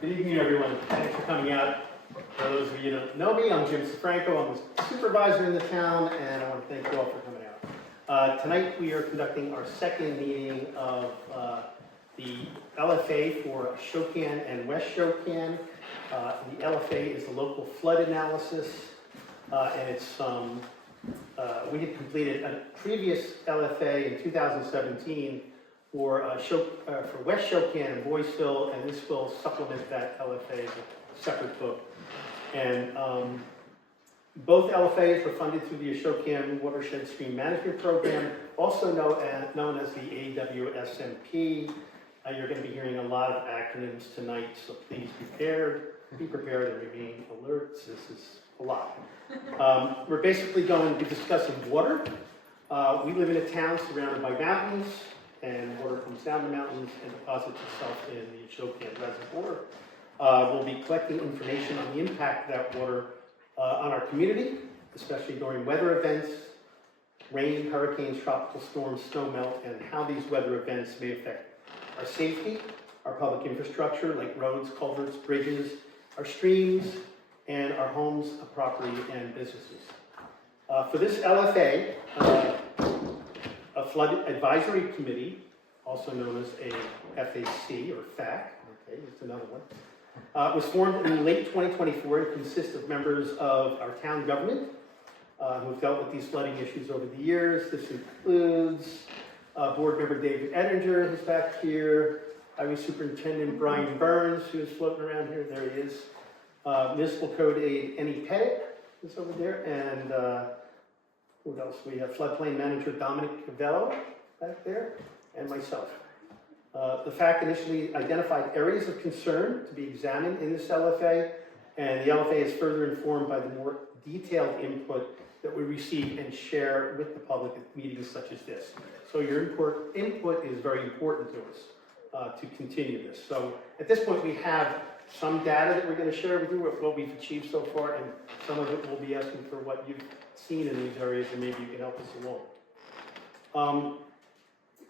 Good evening, everyone. Thanks for coming out. For those of you who don't know me, I'm Jim Sifranco. I'm the supervisor in the town, and I want to thank you all for coming out. Tonight, we are conducting our second meeting of the LFA for Shokan and West Shokan. The LFA is the local flood analysis, and it's we had completed a previous LFA in 2017 for West Shokan and Boyceville, and this will supplement that LFA as a separate book. And both LFAs were funded through the Shokan Watershed Stream Management Program, also known as the AWSMP. You're going to be hearing a lot of acronyms tonight, so please be prepared and remain alert. This is a lot. We're basically going to be discussing water. We live in a town surrounded by mountains, and water comes down the mountains and deposits itself in the Shokan Reservoir. We'll be collecting information on the impact of that water on our community, especially during weather events, rain, hurricanes, tropical storms, snowmelt, and how these weather events may affect our safety, our public infrastructure like roads, culverts, bridges, our streams, and our homes, property, and businesses. For this LFA, a Flood Advisory Committee, also known as a FAC or FAC, okay, it's another one, was formed in late 2024 and consists of members of our town government who have dealt with these flooding issues over the years. This includes board member David Ettinger, who's back here, Highway Superintendent Brian Burns, who is floating around here, there he is, Municipal Code Aide Annie Pettit is over there, and what else? We have Floodplain Manager Dominic Cavello back there, and myself. The FAC initially identified areas of concern to be examined in this LFA, and the LFA is further informed by the more detailed input that we receive and share with the public at meetings such as this. So your input is very important to us to continue this. So at this point, we have some data that we're going to share with you, what we've achieved so far, and some of it we'll be asking for what you've seen in these areas, and maybe you can help us along.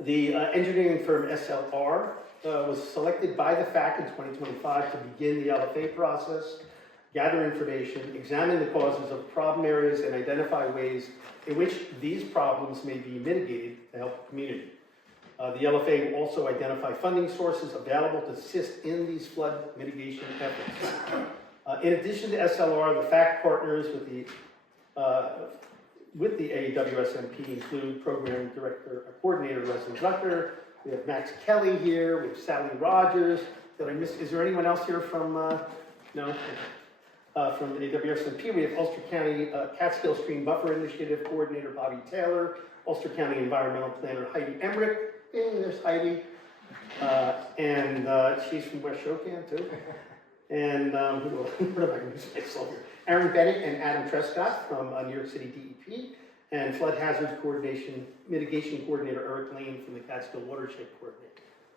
The engineering firm SLR was selected by the FAC in 2025 to begin the LFA process, gather information, examine the causes of problem areas, and identify ways in which these problems may be mitigated to help the community. The LFA will also identify funding sources available to assist in these flood mitigation efforts. In addition to SLR, the FAC partners with the AWSMP include Program Director, Coordinator Leslie Zucker. We have Max Kelly here. We have Sally Rogers. Did I miss? Is there anyone else here from? No. From the AWSMP, we have Ulster County Catskill Stream Buffer Initiative Coordinator Bobby Taylor, Ulster County Environmental Planner Heidi Emmerich. Hey, there's Heidi, and she's from West Shokan too. And what am I going to say myself here? Aaron Bennett and Adam Trescott from New York City DEP, and Flood Hazards Mitigation Coordinator Eric Lane from the Catskill Watershed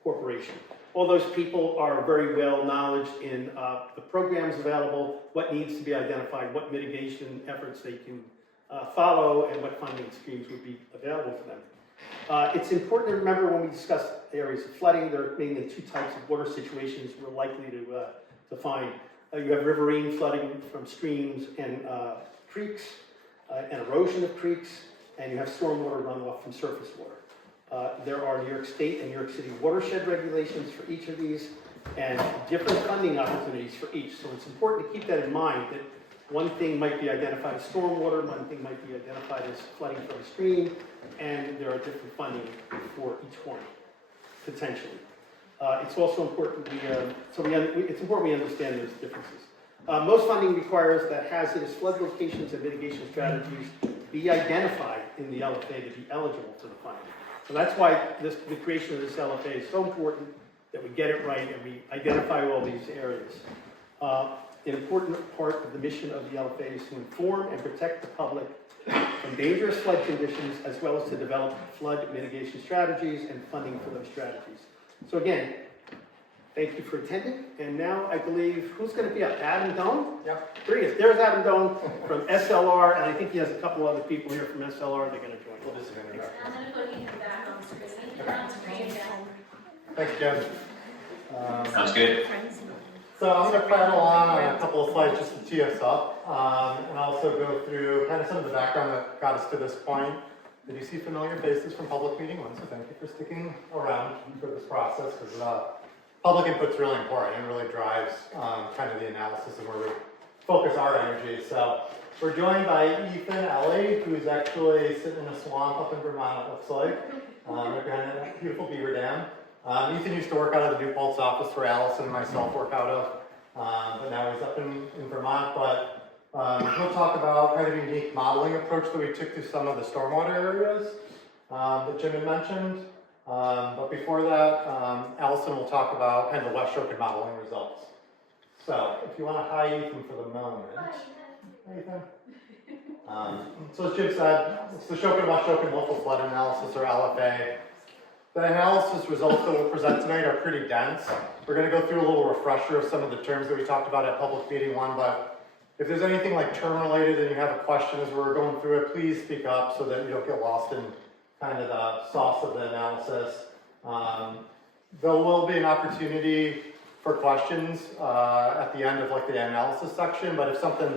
Corporation. All those people are very well knowledgeable in the programs available, what needs to be identified, what mitigation efforts they can follow, and what funding streams would be available for them. It's important to remember when we discuss areas of flooding, there are mainly two types of water situations we're likely to find. You have riverine flooding from streams and creeks, and erosion of creeks, and you have stormwater runoff from surface water. There are New York State and New York City watershed regulations for each of these, and different funding opportunities for each. So it's important to keep that in mind, that one thing might be identified as stormwater, one thing might be identified as flooding from a stream, and there are different funding for each one, potentially. It's also important it's important we understand those differences. Most funding requires that hazardous flood locations and mitigation strategies be identified in the LFA to be eligible for the funding. So that's why the creation of this LFA is so important, that we get it right and we identify all these areas. An important part of the mission of the LFA is to inform and protect the public from dangerous flood conditions, as well as to develop flood mitigation strategies and funding for those strategies. So again, thank you for attending. And now I believe, who's going to be up? Adam Doan? Yep. There he is. There's Adam Doan from SLR, and I think he has a couple other people here from SLR that are going to join. We'll just figure it out. I'm going to put him back on screen. Thanks, Jen. Sounds good. So I'm going to prattle on a couple of slides just to tee us up, and also go through kind of some of the background that got us to this point. Did you see familiar faces from public meeting one? So thank you for sticking around for this process, because public input's really important. It really drives kind of the analysis and where we focus our energy. So we're joined by Ethan Ellie, who's actually sitting in a swamp up in Vermont, it looks like, right behind that beautiful beaver dam. Ethan used to work out of the New Paltz office where Allison and myself work out of, but now he's up in Vermont. But he'll talk about kind of a unique modeling approach that we took to some of the stormwater areas that Jim had mentioned. But before that, Allison will talk about kind of the West Shokan modeling results. So if you want to hi Ethan for the moment. Hi Ethan. So as Jim said, it's the Shokan West Shokan local flood analysis, or LFA. The analysis results that we'll present tonight are pretty dense. We're going to go through a little refresher of some of the terms that we talked about at public meeting one, but if there's anything like term related and you have a question as we're going through it, please speak up so that you don't get lost in kind of the sauce of the analysis. There will be an opportunity for questions at the end of like the analysis section, but if something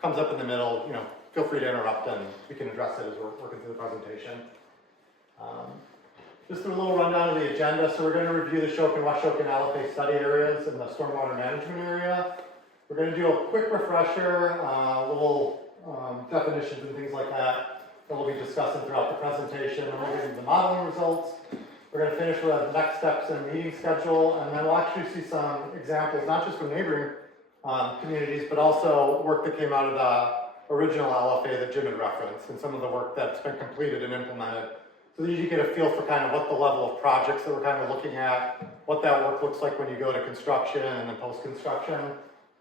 comes up in the middle, feel free to interrupt and we can address it as we're working through the presentation. Just a little rundown of the agenda. So we're going to review the Shokan West Shokan LFA study areas and the stormwater management area. We're going to do a quick refresher, little definitions and things like that we'll be discussing throughout the presentation. And we'll get into the modeling results. We're going to finish with next steps and meeting schedule, and then we'll actually see some examples, not just from neighboring communities, but also work that came out of the original LFA that Jim had referenced, and some of the work that's been completed and implemented. So that you get a feel for kind of what the level of projects that we're kind of looking at, what that work looks like when you go to construction and then post-construction.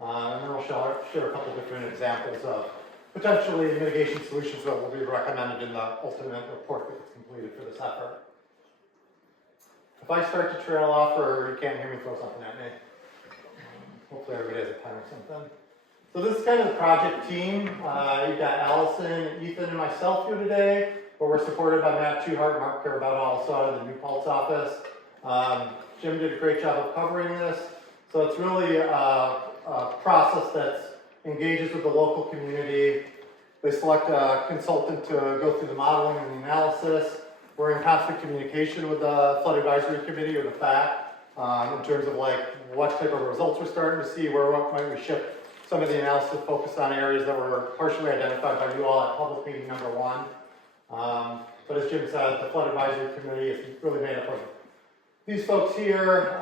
And then we'll share a couple different examples of potentially mitigation solutions that will be recommended in the ultimate report that gets completed for this effort. If I start to trail off or you can't hear me, throw something at me. Hopefully everybody has a pen or something. So this is kind of the project team. You've got Allison, Ethan, and myself here today. But we're supported by Matt Tuhart, Mark Carabetta, also out of the New Paltz office. Jim did a great job of covering this. So it's really a process that engages with the local community. They select a consultant to go through the modeling and the analysis. We're in constant communication with the Flood Advisory Committee, or the FAC, in terms of like what type of results we're starting to see, where might we shift some of the analysis focused on areas that were partially identified by you all at public meeting number one. But as Jim said, the Flood Advisory Committee is really made up of these folks here,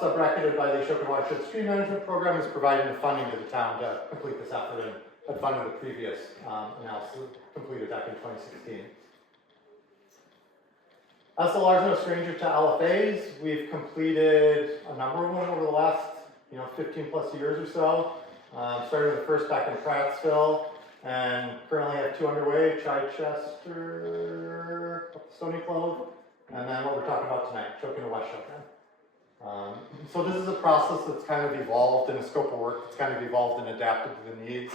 sub-bracketed by the Shokan Watershed Stream Management Program, is providing the funding to the town to complete this effort and had funded the previous analysis completed back in 2016. SLR is no stranger to LFAs. We've completed a number of them over the last 15 plus years or so. Started with the first back in Prattsville. And currently have two underway, Chichester, Stony Clove, and then what we're talking about tonight, Shokan and West Shokan. So this is a process that's kind of evolved in a scope of work that's kind of evolved and adapted to the needs.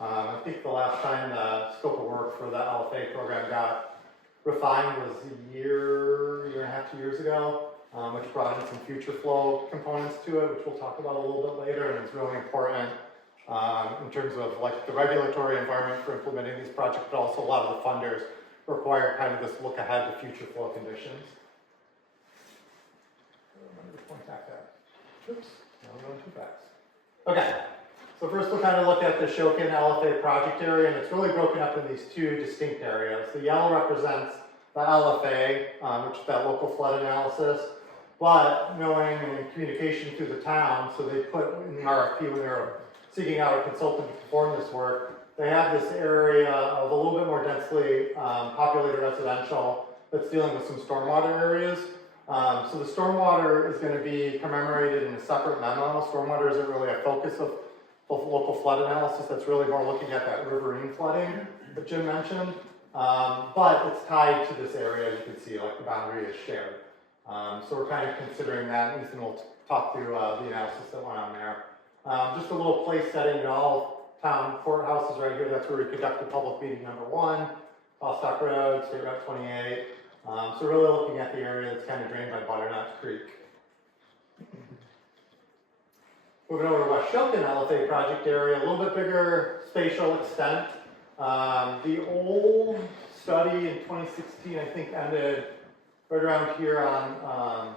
I think the last time the scope of work for the LFA program got refined was a year and a half, 2 years ago, which brought in some future flow components to it, which we'll talk about a little bit later, and it's really important in terms of like the regulatory environment for implementing these projects, but also a lot of the funders require kind of this look ahead to future flow conditions. Remember to point back there. Oops, now I'm going too fast. Okay, so first we'll kind of look at the Shokan LFA project area, and it's really broken up in these two distinct areas. The yellow represents the LFA, which is that local flood analysis, but knowing and communication through the town, so they put in the RFP when they were seeking out a consultant to perform this work, they have this area of a little bit more densely populated residential that's dealing with some stormwater areas. So the stormwater is going to be commemorated in a separate memo. Stormwater isn't really a focus of local flood analysis. That's really more looking at that riverine flooding that Jim mentioned. But it's tied to this area, as you can see, like the boundary is shared. So we're kind of considering that, and Ethan will talk through the analysis that went on there. Just a little place setting, all town courthouse is right here. That's where we conducted public meeting number one, Bostock Road, State Route 28. So really looking at the area that's kind of drained by Butternut Creek. Moving over to West Shokan LFA project area, a little bit bigger spatial extent. The old study in 2016, I think, ended right around here on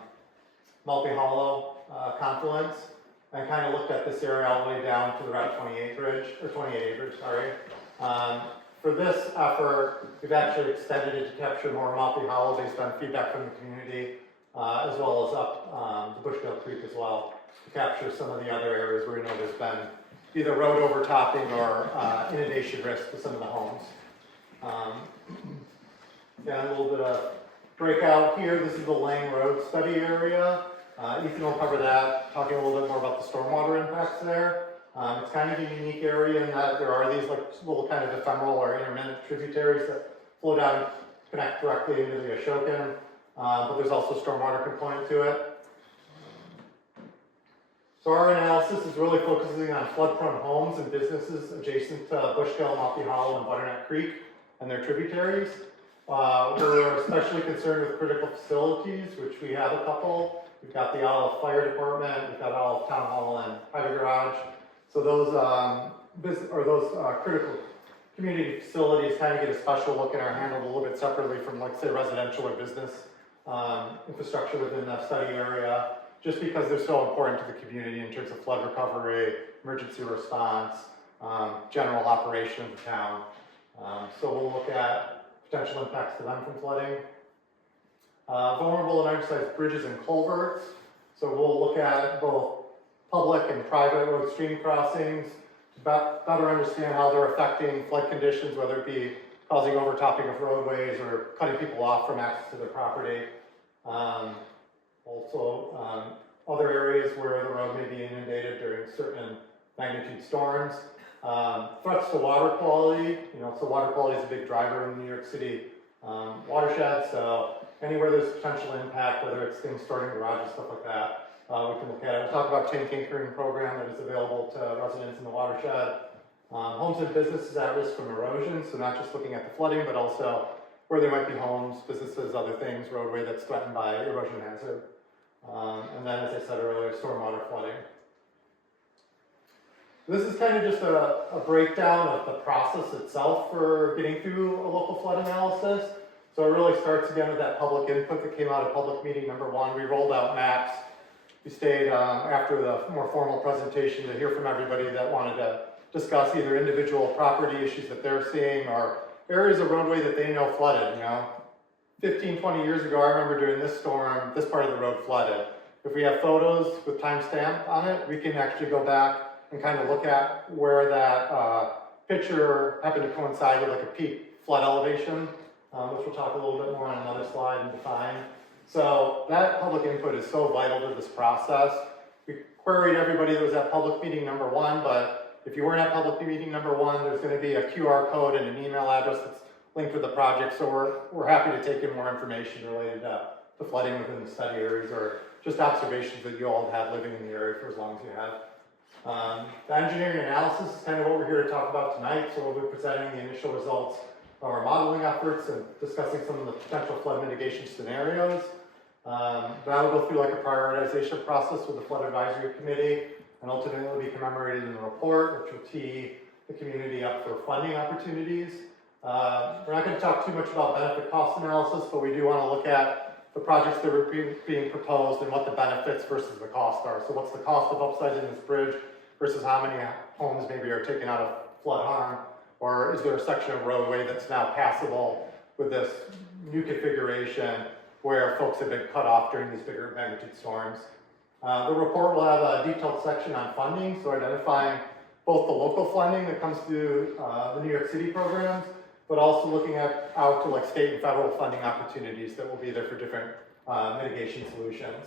Multi Hollow confluence, and kind of looked at this area all the way down to the Route 28 bridge, or 28 acres, sorry. For this effort, we've actually extended it to capture more Multi Hollow based on feedback from the community, as well as up the Bushkill Creek as well, to capture some of the other areas where we know there's been either road overtopping or inundation risk to some of the homes. Again, a little bit of breakout here. This is the Lang Road study area. Ethan will cover that, talking a little bit more about the stormwater impacts there. It's kind of a unique area in that there are these like little kind of ephemeral or intermittent tributaries that flow down and connect directly into the Shokan, but there's also a stormwater component to it. So our analysis is really focusing on flood-prone homes and businesses adjacent to Bushkill, Multi Hollow, and Butternut Creek and their tributaries. We're especially concerned with critical facilities, which we have a couple. We've got the Olive Fire Department, we've got Olive Town Hall and Highway Garage. So those critical community facilities kind of get a special look and are handled a little bit separately from, like, say, residential or business infrastructure within the study area, just because they're so important to the community in terms of flood recovery, emergency response, general operation of the town. So we'll look at potential impacts to them from flooding. Vulnerable and undersized bridges and culverts. So we'll look at both public and private road stream crossings to better understand how they're affecting flood conditions, whether it be causing overtopping of roadways or cutting people off from access to their property. Other areas where the road may be inundated during certain magnitude storms. Threats to water quality, so water quality is a big driver in the New York City watershed, so anywhere there's potential impact, whether it's things stored in garages, stuff like that, we can look at it. We'll talk about tank anchoring program that is available to residents in the watershed. Homes and businesses at risk from erosion, so not just looking at the flooding, but also where there might be homes, businesses, other things, roadway that's threatened by erosion hazard. And then, as I said earlier, stormwater flooding. This is kind of just a breakdown of the process itself for getting through a local flood analysis. So it really starts again with that public input that came out of public meeting number 1. We rolled out maps. We stayed after the more formal presentation to hear from everybody that wanted to discuss either individual property issues that they're seeing or areas of roadway that they know flooded. 15, 20 years ago, I remember during this storm, this part of the road flooded. If we have photos with timestamp on it, we can actually go back and kind of look at where that picture happened to coincide with like a peak flood elevation, which we'll talk a little bit more on another slide and define. So that public input is so vital to this process. We queried everybody that was at public meeting number 1, but if you weren't at public meeting number 1, there's going to be a QR code and an email address that's linked with the project, so we're happy to take in more information related to flooding within the study areas or just observations that you all have had living in the area for as long as you have. The engineering analysis is kind of what we're here to talk about tonight, so we'll be presenting the initial results of our modeling efforts and discussing some of the potential flood mitigation scenarios. That'll go through like a prioritization process with the Flood Advisory Committee and ultimately be commemorated in the report, which will tee the community up for funding opportunities. We're not going to talk too much about benefit cost analysis, but we do want to look at the projects that are being proposed and what the benefits versus the cost are. So what's the cost of upsizing this bridge versus how many homes maybe are taken out of flood harm, or is there a section of roadway that's now passable with this new configuration where folks have been cut off during these bigger magnitude storms. The report will have a detailed section on funding, so identifying both the local funding that comes through the New York City programs, but also looking out to like state and federal funding opportunities that will be there for different mitigation solutions.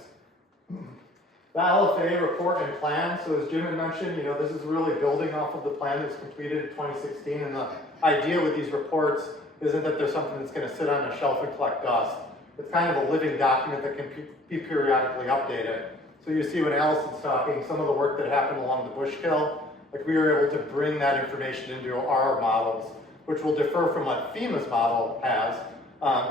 The LFA report and plan, so as Jim had mentioned, this is really building off of the plan that was completed in 2016, and the idea with these reports isn't that there's something that's going to sit on a shelf and collect dust. It's kind of a living document that can be periodically updated. So you see when Allison's talking, some of the work that happened along the Bushkill, like we were able to bring that information into our models, which will differ from what FEMA's model has,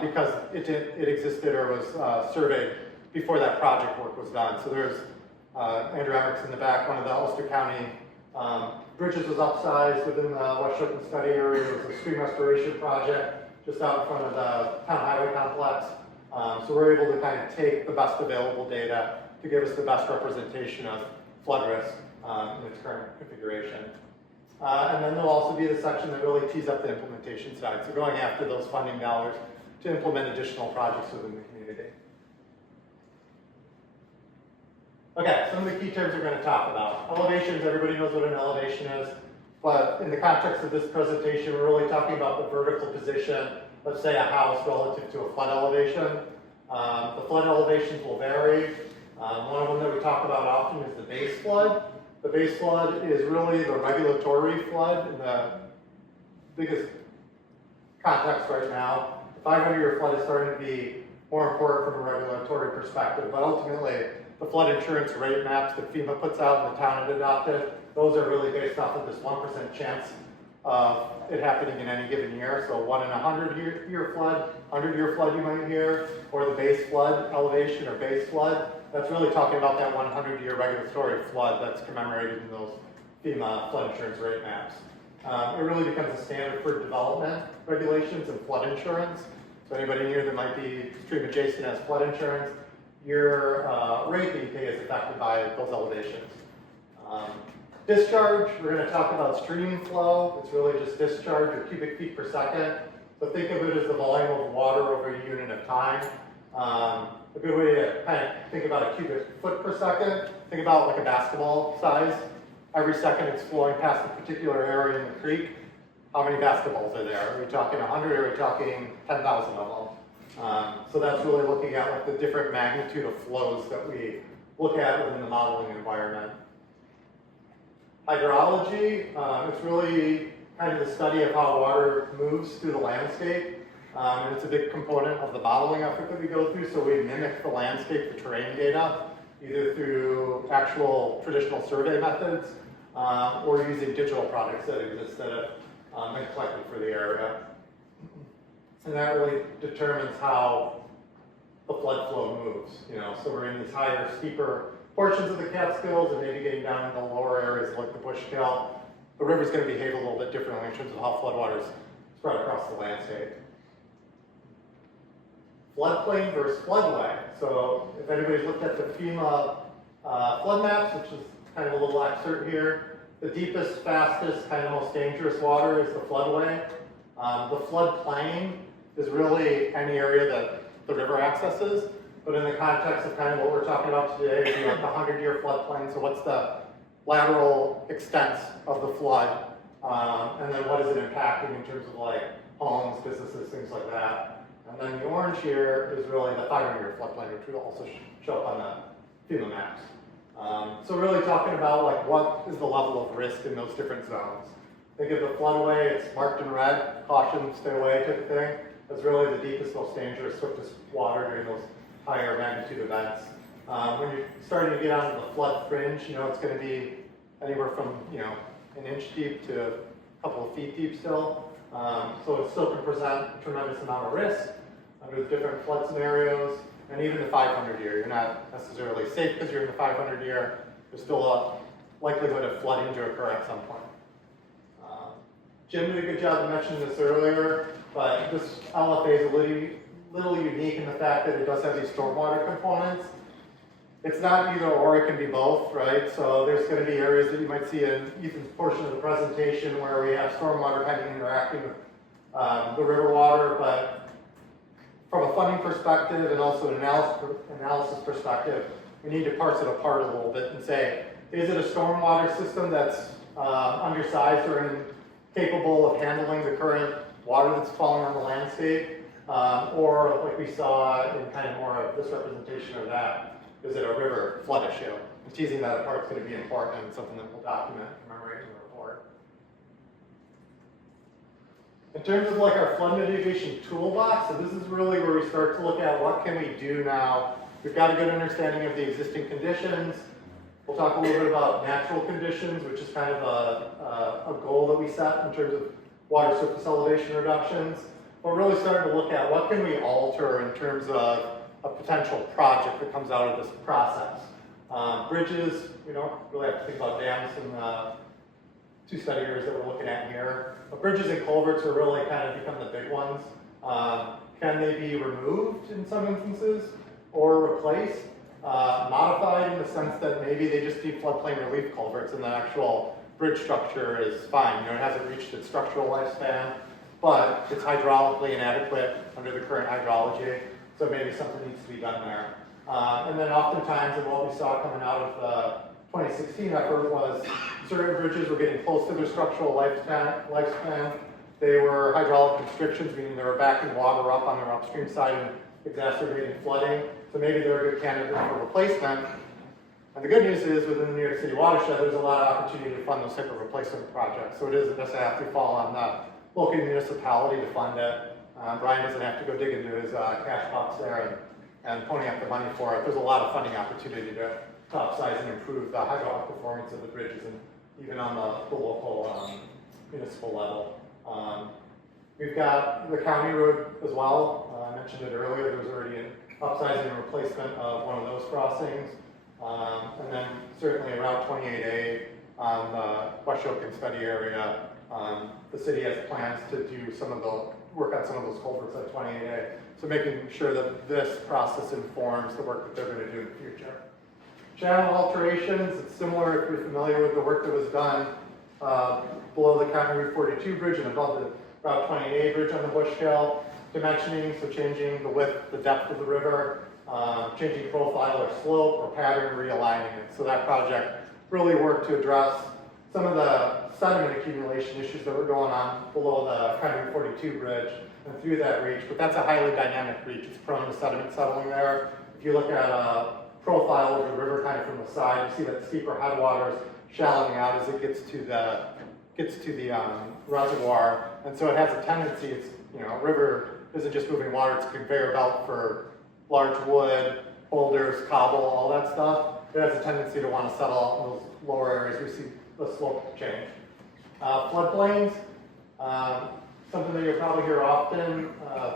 because it existed or was surveyed before that project work was done. So there's Andrew Emmerich's in the back, one of the Ulster County bridges was upsized within the West Shokan study area. It was a stream restoration project just out in front of the town highway complex. So we're able to kind of take the best available data to give us the best representation of flood risk in its current configuration. And then there'll also be the section that really tees up the implementation side. So going after those funding dollars to implement additional projects within the community. Okay, some of the key terms we're going to talk about. Elevations, everybody knows what an elevation is. But in the context of this presentation, we're really talking about the vertical position, let's say a house relative to a flood elevation. The flood elevations will vary. One of them that we talk about often is the base flood. The base flood is really the regulatory flood in the biggest context right now. The 500-year flood is starting to be more important from a regulatory perspective, but ultimately the flood insurance rate maps that FEMA puts out and the town had adopted, those are really based off of this 1% chance of it happening in any given year. So 1 in a 100-year flood, 100-year flood you might hear, or the base flood elevation or base flood. That's really talking about that 100-year regulatory flood that's commemorated in those FEMA flood insurance rate maps. It really becomes a standard for development regulations and flood insurance. So anybody here that might be stream adjacent has flood insurance, your rate that you pay is affected by those elevations. Discharge, we're going to talk about stream flow. It's really just discharge or cubic feet per second. So think of it as the volume of water over a unit of time. A good way to kind of think about a cubic foot per second, think about like a basketball size. Every second it's flowing past a particular area in the creek. How many basketballs are there? Are we talking 100 or are we talking 10,000 of them? So that's really looking at like the different magnitude of flows that we look at within the modeling environment. Hydrology, it's really kind of the study of how water moves through the landscape. And it's a big component of the modeling effort that we go through. So we mimic the landscape, the terrain data, either through actual traditional survey methods or using digital products that exist that have been collected for the area. And that really determines how the flood flow moves. So we're in these higher, steeper portions of the Catskills and maybe getting down into the lower areas like the Bushkill. The river's going to behave a little bit differently in terms of how floodwaters spread across the landscape. Floodplain versus floodway. So if anybody's looked at the FEMA flood maps, which is kind of a little excerpt here, the deepest, fastest, kind of most dangerous water is the floodway. The floodplain is really any area that the river accesses, but in the context of kind of what we're talking about today, it's like the 100-year floodplain. So what's the lateral extents of the flood, and then what is it impacting in terms of like homes, businesses, things like that. And then the orange here is really the 500-year floodplain, which will also show up on the FEMA maps. So really talking about like what is the level of risk in those different zones. Think of the floodway, it's marked in red, caution, stay away type of thing. That's really the deepest, most dangerous, swiftest water during those higher magnitude events. When you're starting to get onto the flood fringe, it's going to be anywhere from an inch deep to a couple of feet deep still. So it still can present a tremendous amount of risk under the different flood scenarios. And even the 500-year, you're not necessarily safe because you're in the 500-year. There's still a likelihood of flooding to occur at some point. Jim did a good job of mentioning this earlier, but this LFA is a little unique in the fact that it does have these stormwater components. It's not either or, it can be both, right? So there's going to be areas that you might see in Ethan's portion of the presentation where we have stormwater kind of interacting with the river water, but from a funding perspective and also an analysis perspective, we need to parse it apart a little bit and say, is it a stormwater system that's undersized or incapable of handling the current water that's falling on the landscape? Or like we saw in kind of more of this representation of that, is it a river flood issue? And teasing that apart is going to be important and something that we'll document and commemorate in the report. In terms of like our flood mitigation toolbox, so this is really where we start to look at what can we do now. We've got a good understanding of the existing conditions. We'll talk a little bit about natural conditions, which is kind of a goal that we set in terms of water surface elevation reductions. We're really starting to look at what can we alter in terms of a potential project that comes out of this process. Bridges, we don't really have to think about dams in the two study areas that we're looking at here. But bridges and culverts are really kind of become the big ones. Can they be removed in some instances or replaced? Modified in the sense that maybe they just need floodplain relief culverts and the actual bridge structure is fine. You know, it hasn't reached its structural lifespan, but it's hydraulically inadequate under the current hydrology, so maybe something needs to be done there. And then oftentimes, and what we saw coming out of the 2016 effort was certain bridges were getting close to their structural lifespan. They were hydraulic constrictions, meaning they were backing water up on their upstream side and exacerbating flooding. So maybe they're a good candidate for replacement. And the good news is, within the New York City watershed, there's a lot of opportunity to fund those type of replacement projects. So it isn't necessarily have to fall on the local municipality to fund it. Brian doesn't have to go dig into his cash box there and pony up the money for it. There's a lot of funding opportunity to upsize and improve the hydraulic performance of the bridges, and even on the local municipal level. We've got the county road as well. I mentioned it earlier. There's already an upsizing and replacement of one of those crossings. And then certainly Route 28A on the West Shokan study area. The city has plans to do work on some of those culverts at 28A. So making sure that this process informs the work that they're going to do in the future. Channel alterations, it's similar if you're familiar with the work that was done below the County Route 42 bridge and above the Route 28A bridge on the Bushkill. Dimensioning, so changing the width, the depth of the river, changing profile or slope or pattern, realigning it. So that project really worked to address some of the sediment accumulation issues that were going on below the County Route 42 bridge and through that reach. But that's a highly dynamic reach. It's prone to sediment settling there. If you look at a profile of the river kind of from the side, you see that steeper headwaters shallowing out as it gets to the reservoir. And so it has a tendency, it's, you know, a river isn't just moving water, it's a conveyor belt for large wood, boulders, cobble, all that stuff. It has a tendency to want to settle out in those lower areas. We see the slope change. Floodplains, something that you'll probably hear often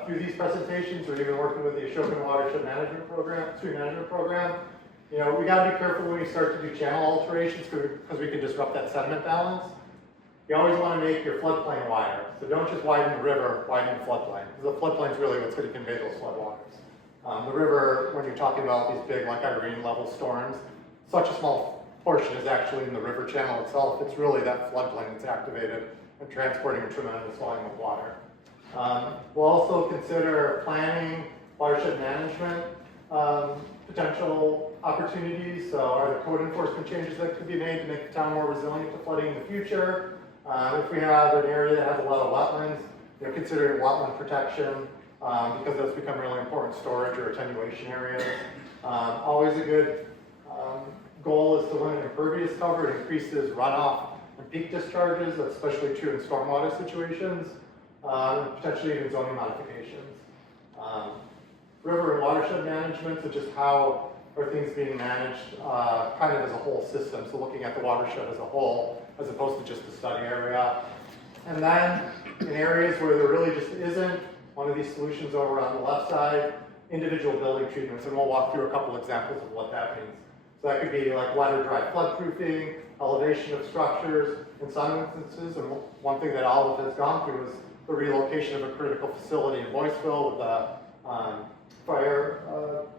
through these presentations, or even working with the Shokan Watershed Management Program, Stream Management Program. You know, we got to be careful when we start to do channel alterations because we can disrupt that sediment balance. You always want to make your floodplain wider. So don't just widen the river, widen the floodplain. The floodplain is really what's going to convey those floodwaters. The river, when you're talking about these big, like Irene level storms, such a small portion is actually in the river channel itself. It's really that floodplain that's activated and transporting a tremendous volume of water. We'll also consider planning, watershed management, potential opportunities. So are there code enforcement changes that could be made to make the town more resilient to flooding in the future? If we have an area that has a lot of wetlands, you know, considering wetland protection, because those become really important storage or attenuation areas. Always a good goal is to limit impervious cover. It increases runoff and peak discharges. That's especially true in stormwater situations, potentially even zoning modifications. River and watershed management, so just how are things being managed kind of as a whole system, so looking at the watershed as a whole, as opposed to just the study area. And then in areas where there really just isn't, one of these solutions over on the left side, individual building treatments, and we'll walk through a couple examples of what that means. So that could be like wet or dry floodproofing, elevation of structures in some instances, and one thing that Olive has gone through is the relocation of a critical facility in Boyceville with the fire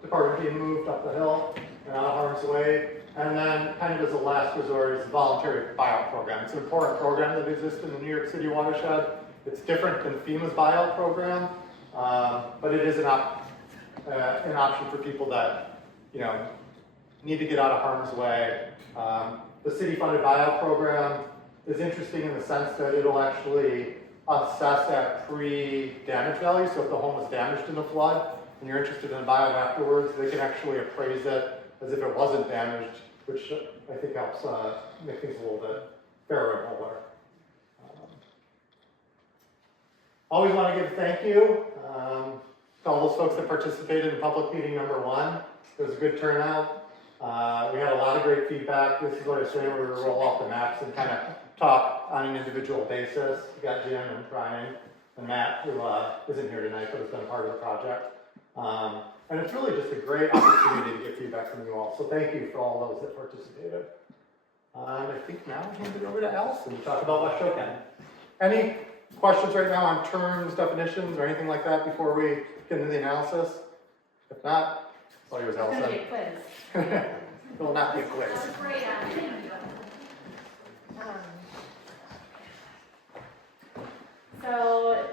department being moved up the hill and out of harm's way. And then kind of as a last resort is the voluntary buyout program. It's an important program that exists in the New York City watershed. It's different than FEMA's buyout program, but it is an option for people that, you know, need to get out of harm's way. The city-funded buyout program is interesting in the sense that it'll actually assess at pre-damage value. So if the home was damaged in the flood and you're interested in a buyout afterwards, they can actually appraise it as if it wasn't damaged, which I think helps make things a little bit fairer and wholer. Always want to give a thank you to all those folks that participated in public meeting number 1. It was a good turnout. We had a lot of great feedback. This is what I say, we're going to roll off the maps and kind of talk on an individual basis. We got Jim and Brian and Matt, who isn't here tonight, but has been part of the project. And it's really just a great opportunity to get feedback from you all. So thank you for all those that participated. And I think now I'll hand it over to Allison to talk about West Shokan. Any questions right now on terms, definitions, or anything like that before we get into the analysis? If not, it's all yours, It's gonna Allison. be a quiz. It will not be a quiz. That's great. So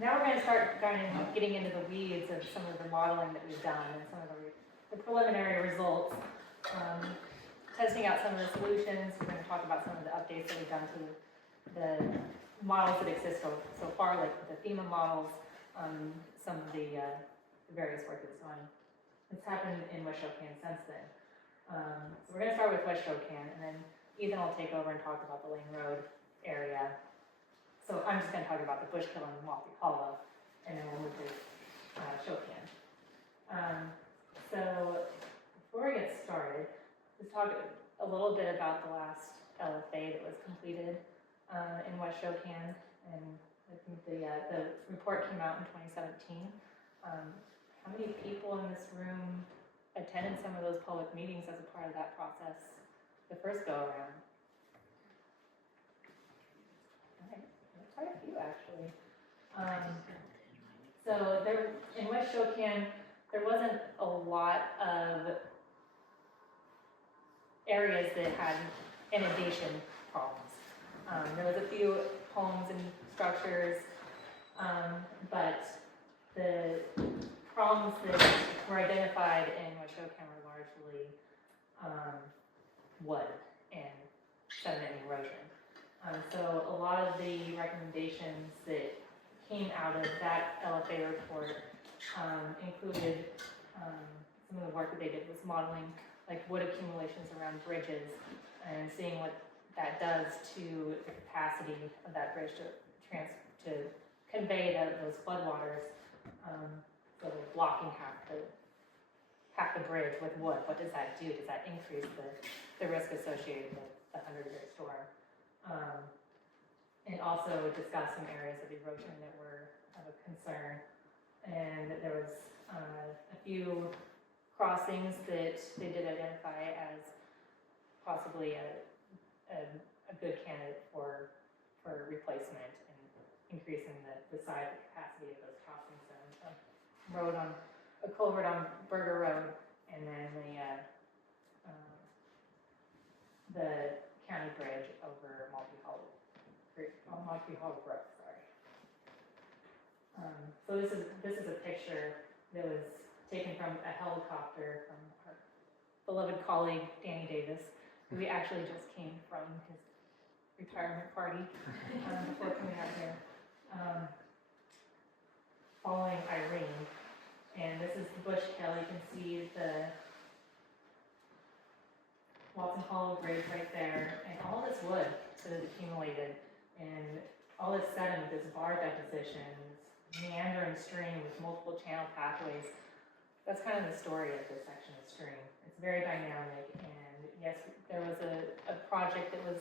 now we're going to start getting into the weeds of some of the modeling that we've done and some of the preliminary results. Testing out some of the solutions. We're going to talk about some of the updates that we've done to the models that exist so far, like the FEMA models, some of the various work that's happened in West Shokan since then. So we're going to start with West Shokan, and then Ethan will take over and talk about the Lane Road area. So I'm just going to talk about the Bushkill and Mossy Hollow, and then we'll move to Shokan. So before we get started, let's talk a little bit about the last LFA that was completed in West Shokan, and I think the report came out in 2017. How many people in this room attended some of those public meetings as a part of that process the first go around? All right, quite a few actually. So there, in West Shokan, there wasn't a lot of areas that had inundation problems. There was a few homes and structures, but the problems that were identified in West Shokan were largely wood and sediment erosion. So a lot of the recommendations that came out of that LFA report included some of the work that they did was modeling like wood accumulations around bridges and seeing what that does to the capacity of that bridge to convey those floodwaters. So they're blocking half the bridge with wood. What does that do? Does that increase the risk associated with the 100-year storm? And also discuss some areas of erosion that were of a concern. And there was a few crossings that they did identify as possibly a good candidate for replacement and increasing the size and capacity of those crossing zones. A culvert on Burger Road, and then the county bridge over Mossy Hollow Brook. Sorry. So this is a picture that was taken from a helicopter from our beloved colleague Danny Davis, who we actually just came from his retirement party before coming out here, following Irene. And this is the Bushkill. You can see the Watson Hollow Bridge right there, and all this wood that is accumulated, and all this sediment, this bar depositions, meandering stream with multiple channel pathways. That's kind of the story of this section of stream. It's very dynamic, and yes, there was a project that was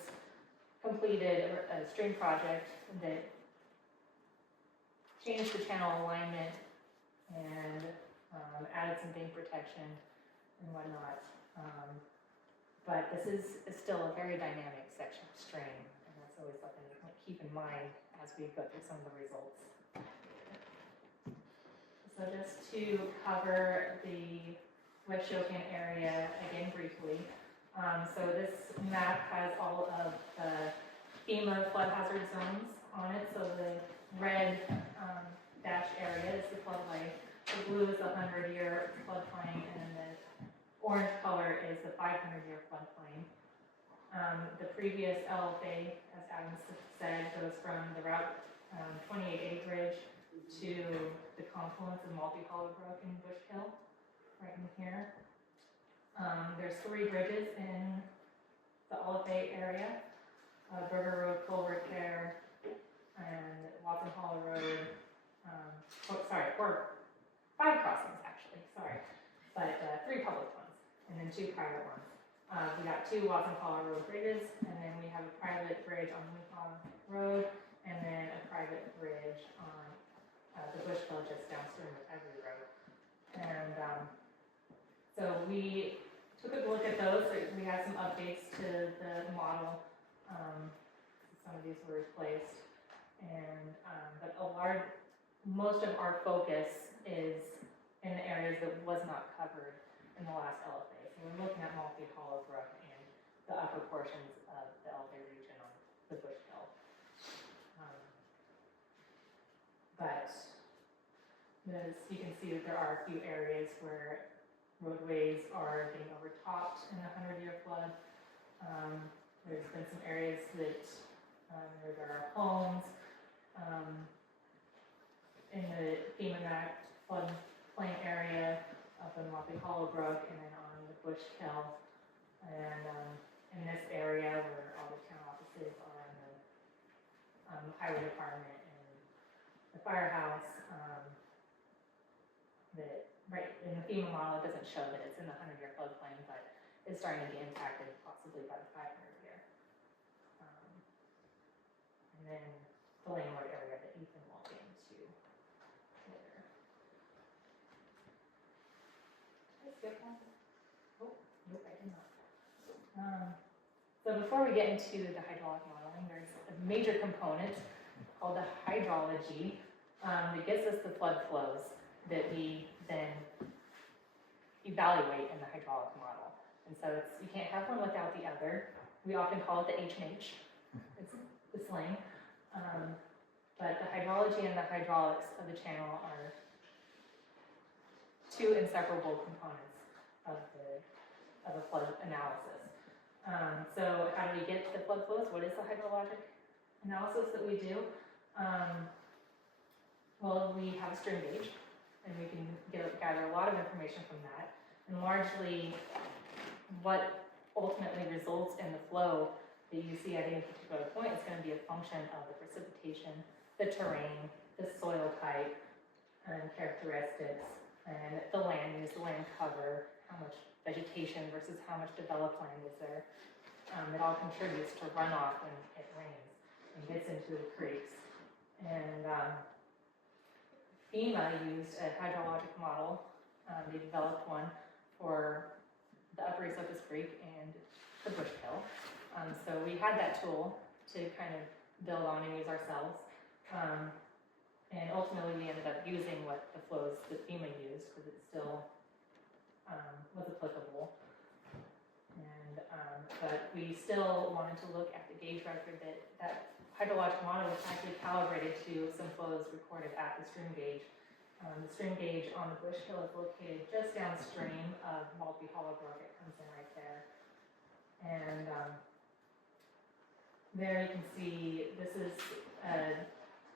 completed, a stream project that changed the channel alignment and added some bank protection and whatnot. But this is still a very dynamic section of stream, and that's always something to keep in mind as we go through some of the results. So just to cover the West Shokan area again briefly. So this map has all of the FEMA flood hazard zones on it. So the red dashed area is the floodway. The blue is the 100-year floodplain, and then the orange color is the 500-year floodplain. The previous LFA, as Adam said, goes from the Route 28A bridge to the confluence of Mossy Hollow Brook and Bushkill, right in here. There's 3 bridges in the LFA area, Burger Road, Culvert there, and Watson Hollow Road. 5 crossings actually, but 3 public ones, and then 2 private ones. We got 2 Watson Hollow Road bridges, and then we have a private bridge on Moonhaw Road, and then a private bridge on the Bushkill just downstream of Every Road. And so we took a look at those. We had some updates to the model. Some of these were replaced. And but most of our focus is in the areas that was not covered in the last LFA. So we're looking at Hollow Brook and the upper portions of the LFA region on the Bushkill. But as you can see that there are a few areas where roadways are getting overtopped in the 100-year flood. There's been some areas that where there are homes in the FEMA floodplain area up in Hollow Brook and then on the Bushkill. And in this area where all the town offices are in the highway department and the firehouse, that right in the FEMA model, it doesn't show that it's in the 100-year floodplain, but it's starting to get impacted possibly by the 500-year. And then the landward area that Ethan will get into later. Did I skip one? Oh, nope, I did not. So before we get into the hydraulic modeling, there's a major component called the hydrology that gives us the flood flows that we then evaluate in the hydraulic model. And so you can't have one without the other. We often call it the H&H. It's the slang. But the hydrology and the hydraulics of the channel are two inseparable components of a flood analysis. So how do we get to the flood flows? What is the hydrologic analysis that we do? Well, we have a stream gauge, and we can gather a lot of information from that. And largely, what ultimately results in the flow that you see at any particular point is going to be a function of the precipitation, the terrain, the soil type, and characteristics, and the land use, the land cover, how much vegetation versus how much developed land is there. It all contributes to runoff when it rains and gets into the creeks. And FEMA used a hydrologic model. They developed one for the Upper East Opus Creek and the Bushkill. So we had that tool to kind of build on and use ourselves. And ultimately we ended up using what the flows that FEMA used because it still was applicable. And but we still wanted to look at the gauge record that hydrologic model was actually calibrated to some flows recorded at the stream gauge. The stream gauge on the Bushkill is located just downstream of Hollow Brook. It comes in right there. And there you can see this is a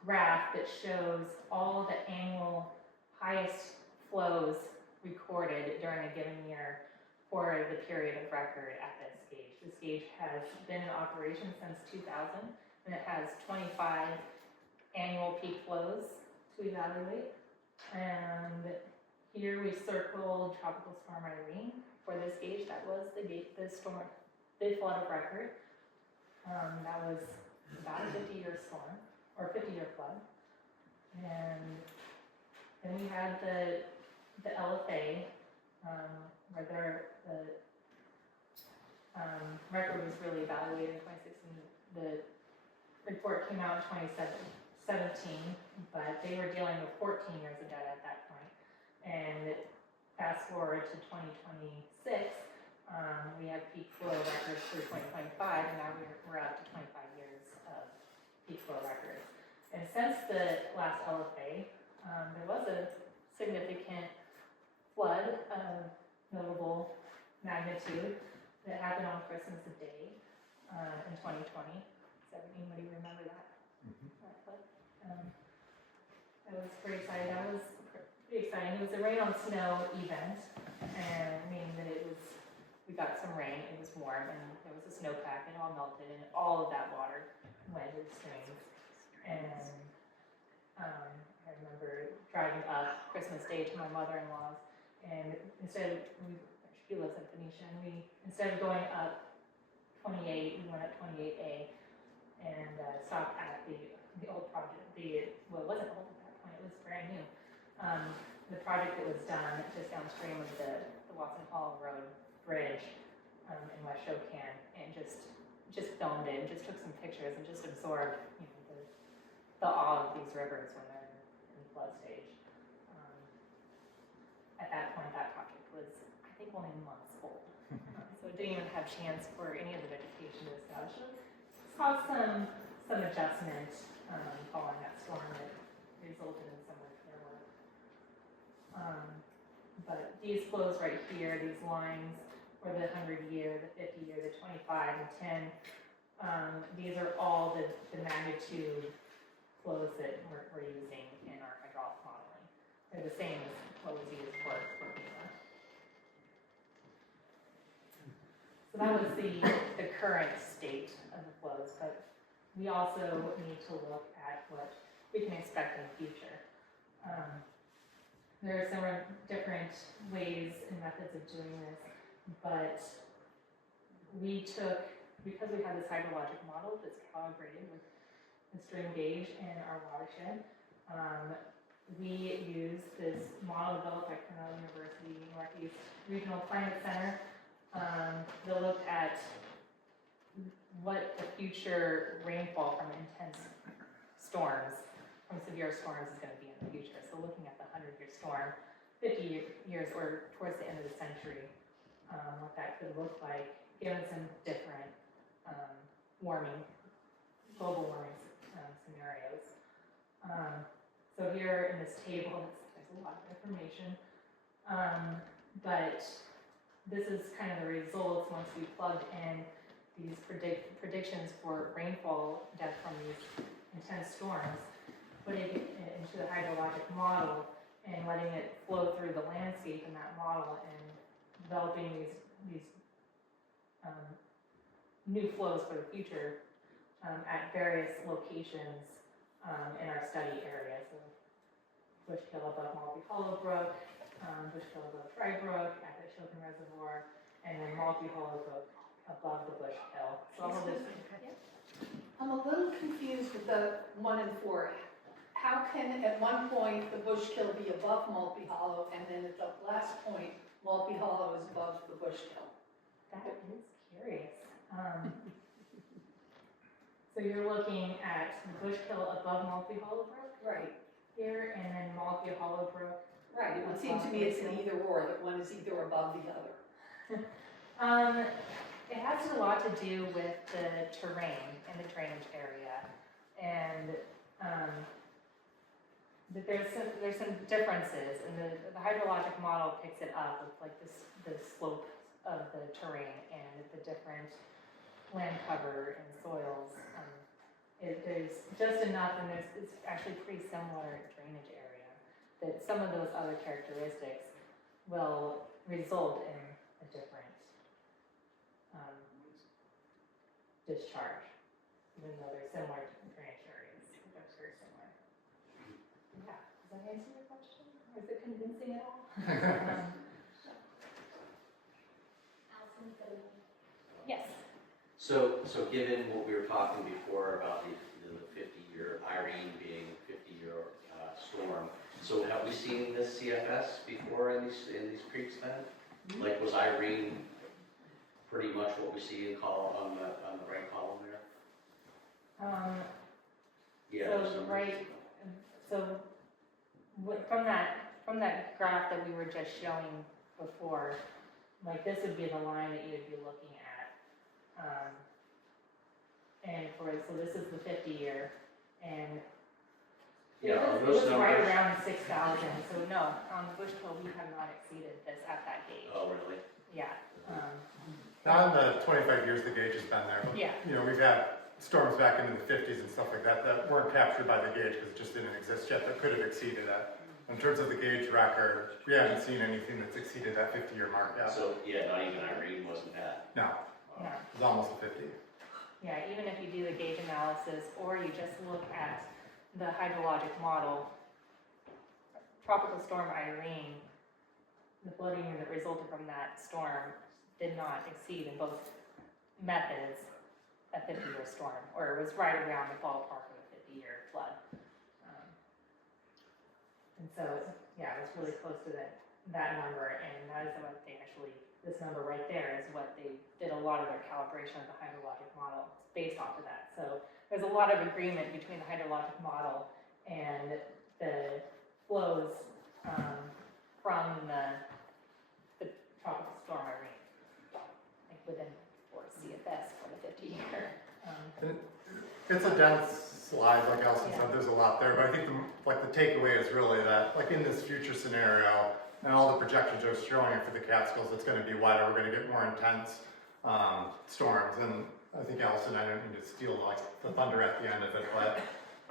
graph that shows all the annual highest flows recorded during a given year for the period of record at this gauge. This gauge has been in operation since 2000, and it has 25 annual peak flows to evaluate. And here we circled Tropical Storm Irene for this gauge. That was the flood of record. That was about a 50-year storm, or 50-year flood. And then we had the LFA, where the record was really evaluated in 2016. The report came out in 2017, but they were dealing with 14 years of data at that point. And fast forward to 2026, we have peak flow records through 2025, and now we're up to 25 years of peak flow records. And since the last LFA, there was a significant flood of notable magnitude that happened on Christmas Day in 2020. Does anybody remember that? That flood? That was pretty exciting. That was pretty exciting. It was a rain on snow event, and meaning that we got some rain, it was warm, and there was a snowpack, and it all melted, and all of that water went into the streams. And I remember driving up Christmas Day to my mother-in-law's, and she lives in Phoenicia, and instead of going up 28, we went up 28A, and stopped at the old project, it wasn't old at that point, it was brand new. the project that was done just downstream of the Watson Hall Road Bridge in West Shokan, and just filmed it, and just took some pictures, and just absorbed, you know, the awe of these rivers when they're in flood stage. At that point, that project was, I think, only months old, so it didn't even have chance for any of the vegetation to establish. It's caused some adjustment following that storm that resulted in some repair work. But these flows right here, these lines, or the 100-year, the 50-year, the 25 and 10, these are all the magnitude flows that we're using in our hydraulic modeling. They're the same as what was used for FEMA. So that was the current state of the flows, but we also need to look at what we can expect in the future. There are some different ways and methods of doing this, but we took, because we have this hydrologic model that's calibrated with the stream gauge in our watershed, we used this model developed by Cornell University Northeast Regional Climate Center that looked at what the future rainfall from intense storms, from severe storms, is going to be in the future. So looking at the 100-year storm, 50 years, or towards the end of the century, what that could look like, given some different global warming scenarios. So here in this table, there's a lot of information, but this is kind of the results once we plugged in these predictions for rainfall depth from these intense storms, putting it into the hydrologic model and letting it flow through the landscape in that model, and developing these new flows for the future at various locations in our study area. So Bushkill above Maltby Hollow Brook, Bushkill above Tri Brook, at the Shokan Reservoir, and then Maltby Hollow Brook above the Bushkill. So all of this. I'm a little confused with the 1 and 4. How can at one point the Bushkill be above Maltby Hollow, and then at the last point Maltby Hollow is above the Bushkill? That is curious. So you're looking at the Bushkill above Maltby Hollow Brook Right. here, and then Maltby Hollow Brook. Right. It would seem to me it's an either or, that one is either above the other. It has a lot to do with the terrain and the drainage area, and that there's some differences, and the hydrologic model picks it up with like the slope of the terrain and the different land cover and soils. There's just enough, and it's actually pretty similar drainage area, that some of those other characteristics will result in a different discharge, even though they're similar drainage areas. They're very similar. Yeah, does that answer your question? Or is it convincing at all? Yes. So given what we were talking before about the 50-year Irene being 50-year storm, so have we seen this CFS before in these creeks then? Mm-hmm. Like, was Irene pretty much what we see on the right column there? Yeah. From that graph that we were just showing before, like this would be the line that you would be looking at. So this is the 50-year, and it was right around 6,000. So no, on the Bushkill we have not exceeded this at that gauge. Oh, really? Yeah. Not in the 25 years the gauge has been there, but Yeah. you know, we've had storms back into the 50s and stuff like that that weren't captured by the gauge because it just didn't exist yet, that could have exceeded that. In terms of the gauge record, we haven't seen anything that's exceeded that 50-year mark yet. So yeah, not even Irene wasn't that. No, No. it was almost a 50. Yeah, even if you do the gauge analysis, or you just look at the hydrologic model, Tropical Storm Irene, the flooding that resulted from that storm did not exceed in both methods a 50-year storm, or it was right around the ballpark of a 50-year flood. And so, yeah, it was really close to that number, and that is what they actually, this number right there is what they did a lot of their calibration of the hydrologic model based off of that. So there's a lot of agreement between the hydrologic model and the flows from the tropical storm Irene, like within or CFS for the 50-year. It's a dense slide, like Allison Yeah. said, there's a lot there, but I think the takeaway is really that, like in this future scenario, and all the projections are showing it for the Catskills, it's gonna be wetter, we're gonna get more intense storms, and I think Allison, I don't mean to steal like the thunder at the end of it, but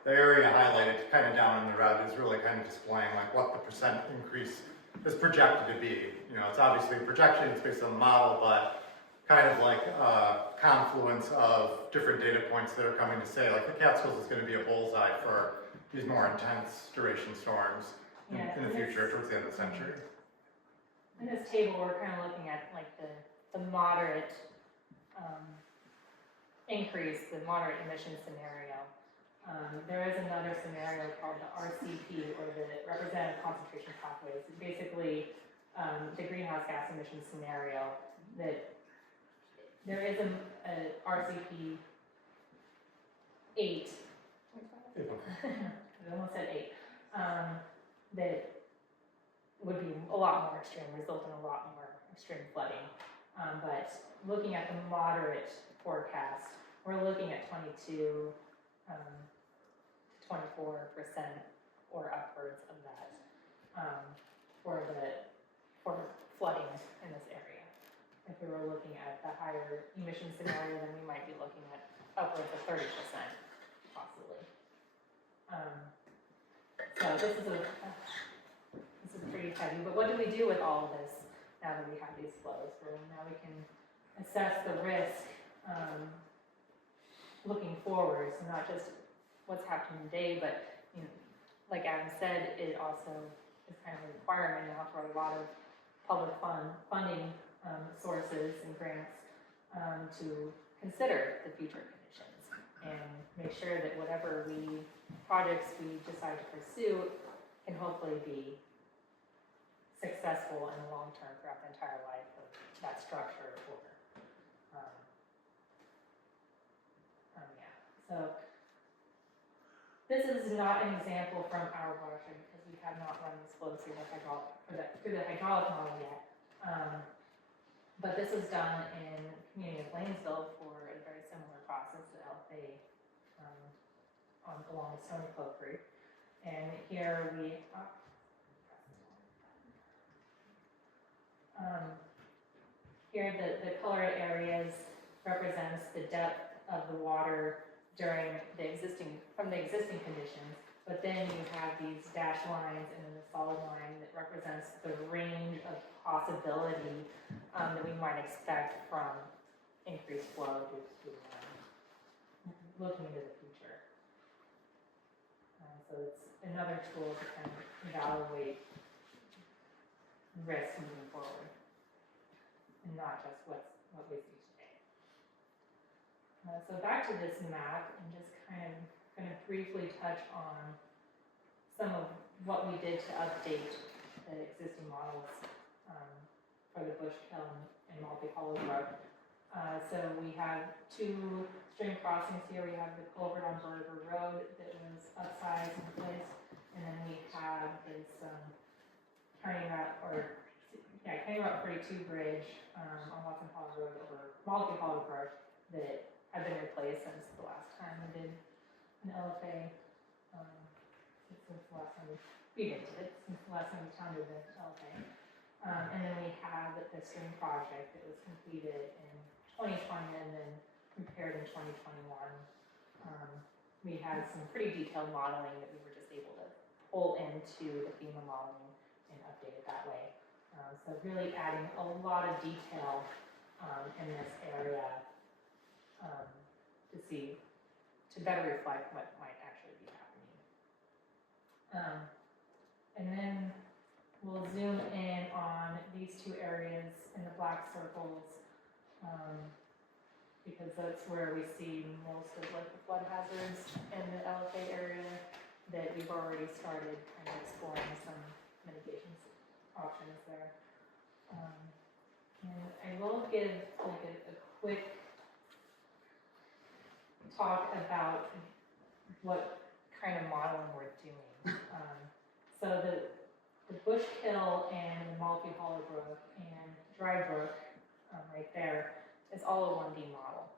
the area highlighted kind of down in the red is really kind of displaying like what the percent increase is projected to be. You know, it's obviously a projection, it's based on the model, but kind of like a confluence of different data points that are coming to say, like the Catskills is going to be a bullseye for these more intense duration storms in the future, towards the end of the century. In this table, we're kind of looking at like the moderate increase, the moderate emission scenario. There is another scenario called the RCP, or the Representative Concentration Pathways. It's basically the greenhouse gas emission scenario that there is a RCP 8, I almost said 8, that would be a lot more extreme, result in a lot more extreme flooding. But looking at the moderate forecast, we're looking at 22 to 24% or upwards of that for flooding in this area. If we were looking at the higher emission scenario, then we might be looking at upwards of 30%, possibly. So this is pretty heavy, but what do we do with all of this now that we have these flows? Well, now we can assess the risk looking forward, so not just what's happening today, but you know, like Adam said, it also is kind of a requirement now for a lot of public funding sources and grants to consider the future conditions and make sure that whatever projects we decide to pursue can hopefully be successful in the long term throughout the entire life of that structure or yeah. So this is not an example from our watershed because we have not run this flow through the hydraulic model yet. But this was done in the community of Lanesville for a very similar process to LFA along the Stony Cove Creek. And here here the colored areas represents the depth of the water during from the existing conditions, but then you have these dashed lines and then the solid line that represents the range of possibility that we might expect from increased flow due to looking into the future. So it's another tool to kind of evaluate risk moving forward, and not just what we see today. So back to this map, and just kind of going to briefly touch on some of what we did to update the existing models for the Bushkill and Multi-Hollow Brook. So we have two stream crossings here. We have the culvert on Burger Road that was upsized and replaced, and then we have this County Route 32 bridge on Watson Hollow Road over Multi-Hollow Brook that have been replaced since the last time we did an LFA. Since the last time we did it, since the last time we founded the LFA. And then we have the stream project that was completed in 2020 and then prepared in 2021. We had some pretty detailed modeling that we were just able to pull into the FEMA modeling and update it that way. So really adding a lot of detail in this area to better reflect what might actually be happening. And then we'll zoom in on these two areas in the black circles because that's where we see most of like the flood hazards in the LFA area that we we've already started kind of exploring some mitigation options there. And I will give like a quick talk about what kind of modeling we're doing. So the Bushkill and the Maltby Hollow Brook and Dry Brook right there is all a 1D model.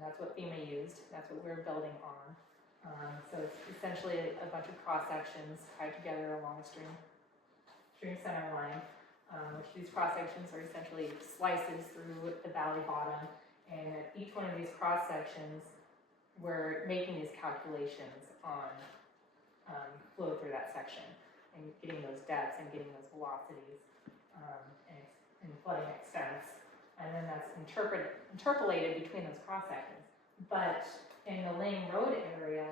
That's what FEMA used, that's what we're building on. So it's essentially a bunch of cross sections tied together along a stream center line, which these cross sections are essentially slices through the valley bottom. And at each one of these cross sections, we're making these calculations on flow through that section and getting those depths and getting those velocities and flooding extents. And then that's interpolated between those cross sections. But in the Lane Road area,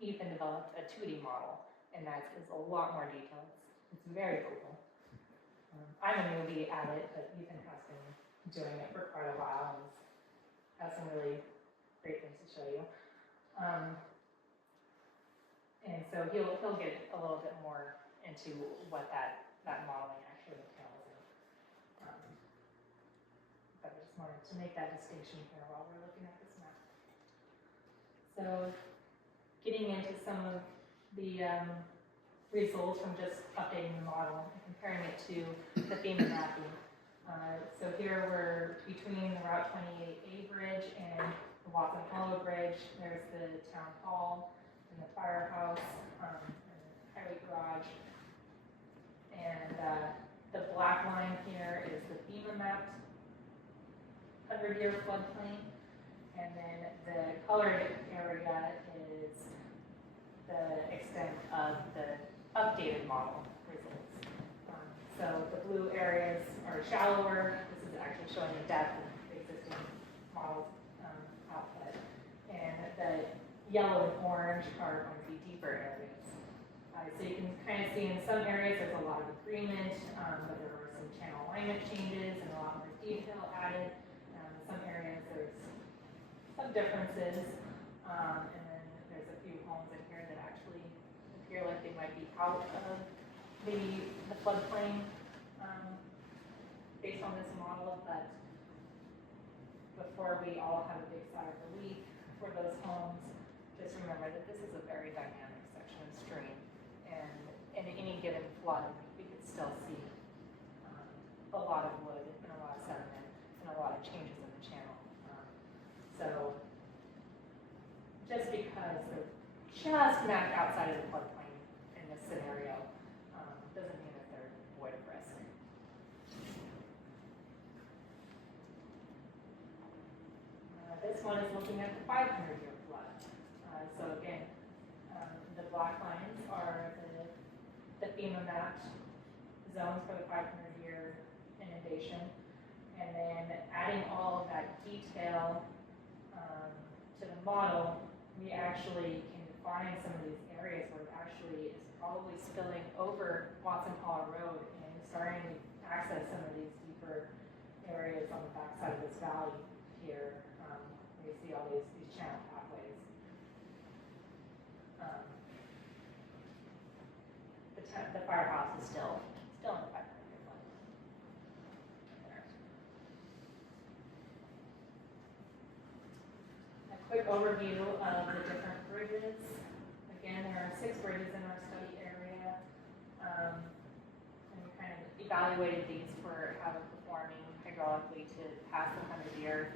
Ethan developed a 2D model, and that is a lot more detailed. It's very cool. I'm a newbie at it, but Ethan has been doing it for quite a while and has some really great things to show you. And so he'll get a little bit more into what that modeling actually entails. But I just wanted to make that distinction here while we're looking at this map. So getting into some of the results from just updating the model and comparing it to the FEMA mapping. So here we're between the Route 28A bridge and the Watson Hollow Bridge. There's the town hall and the firehouse and the highway garage. And the black line here is the FEMA mapped 100-year floodplain. And then the colored area is the extent of the updated model results. So the blue areas are shallower. This is actually showing the depth of the existing model's output. And the yellow and orange are going to be deeper areas. So you can kind of see in some areas there's a lot of agreement, but there were some channel alignment changes and a lot more detail added. Some areas there's some differences, and then there's a few homes in here that actually appear like they might be out of the floodplain based on this model, but before we all have a big sigh of relief for those homes, just remember that this is a very dynamic section of stream, and in any given flood, we could still see a lot of wood and a lot of sediment and a lot of changes in the channel. So just because they're just mapped outside of the floodplain in this scenario doesn't mean that they're void of risk. This one is looking at the 500-year flood. So again, the black lines are the FEMA mapped zones for the 500-year inundation. And then adding all of that detail to the model, we actually can define some of these areas where it actually is probably spilling over Watson Hollow Road and starting to access some of these deeper areas on the backside of this valley here. You see all these channel pathways. The firehouse is still in the 500-year flood. A quick overview of the different bridges. Again, there are 6 bridges in our study area. And we kind of evaluated these for how they're performing hydraulically to pass the 100-year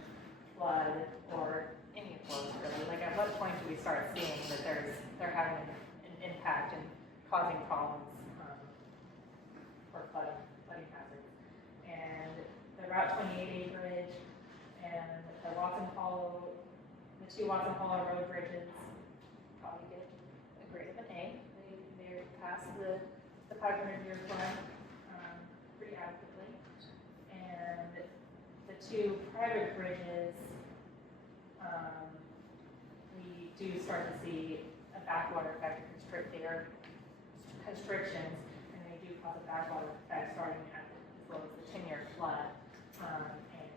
flood or any flows really. Like at what point do we start seeing that they're having an impact and causing problems for flooding hazards? And the Route 28A bridge and the Watson Hollow, the 2 Watson Hollow Road bridges probably get a grade of an A. They pass the 500-year flood pretty adequately. And the 2 private bridges, we do start to see a backwater effect constrictions, and they do cause a backwater effect starting at as low as the 10-year flood, and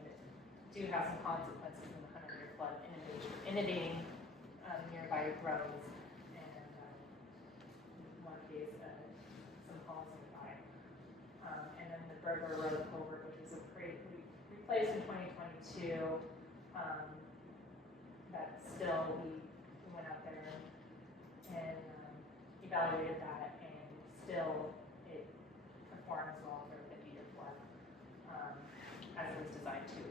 do have some consequences in the 100-year flood inundating nearby roads and case some homes nearby. And then the Burger Road culvert, which was replaced in 2022, that still, we went out there and evaluated that, and still it performs well for a 50-year flood, as it was designed to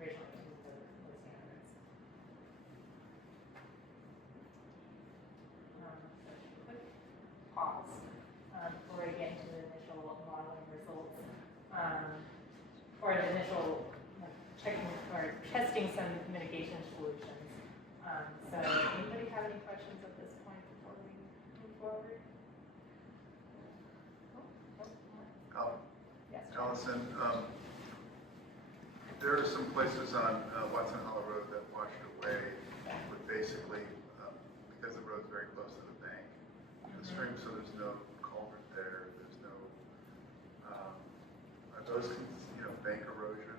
originally to the standards. Quick pause before we get into the initial modeling results, or the initial checking or testing some mitigation solutions. So anybody have any questions at this point before we move forward? Yes. Allison, there are some places on Watson Hollow Road that washed away with basically, because the road's very close to the bank, the stream, so there's no culvert there, there's no, are those, bank erosion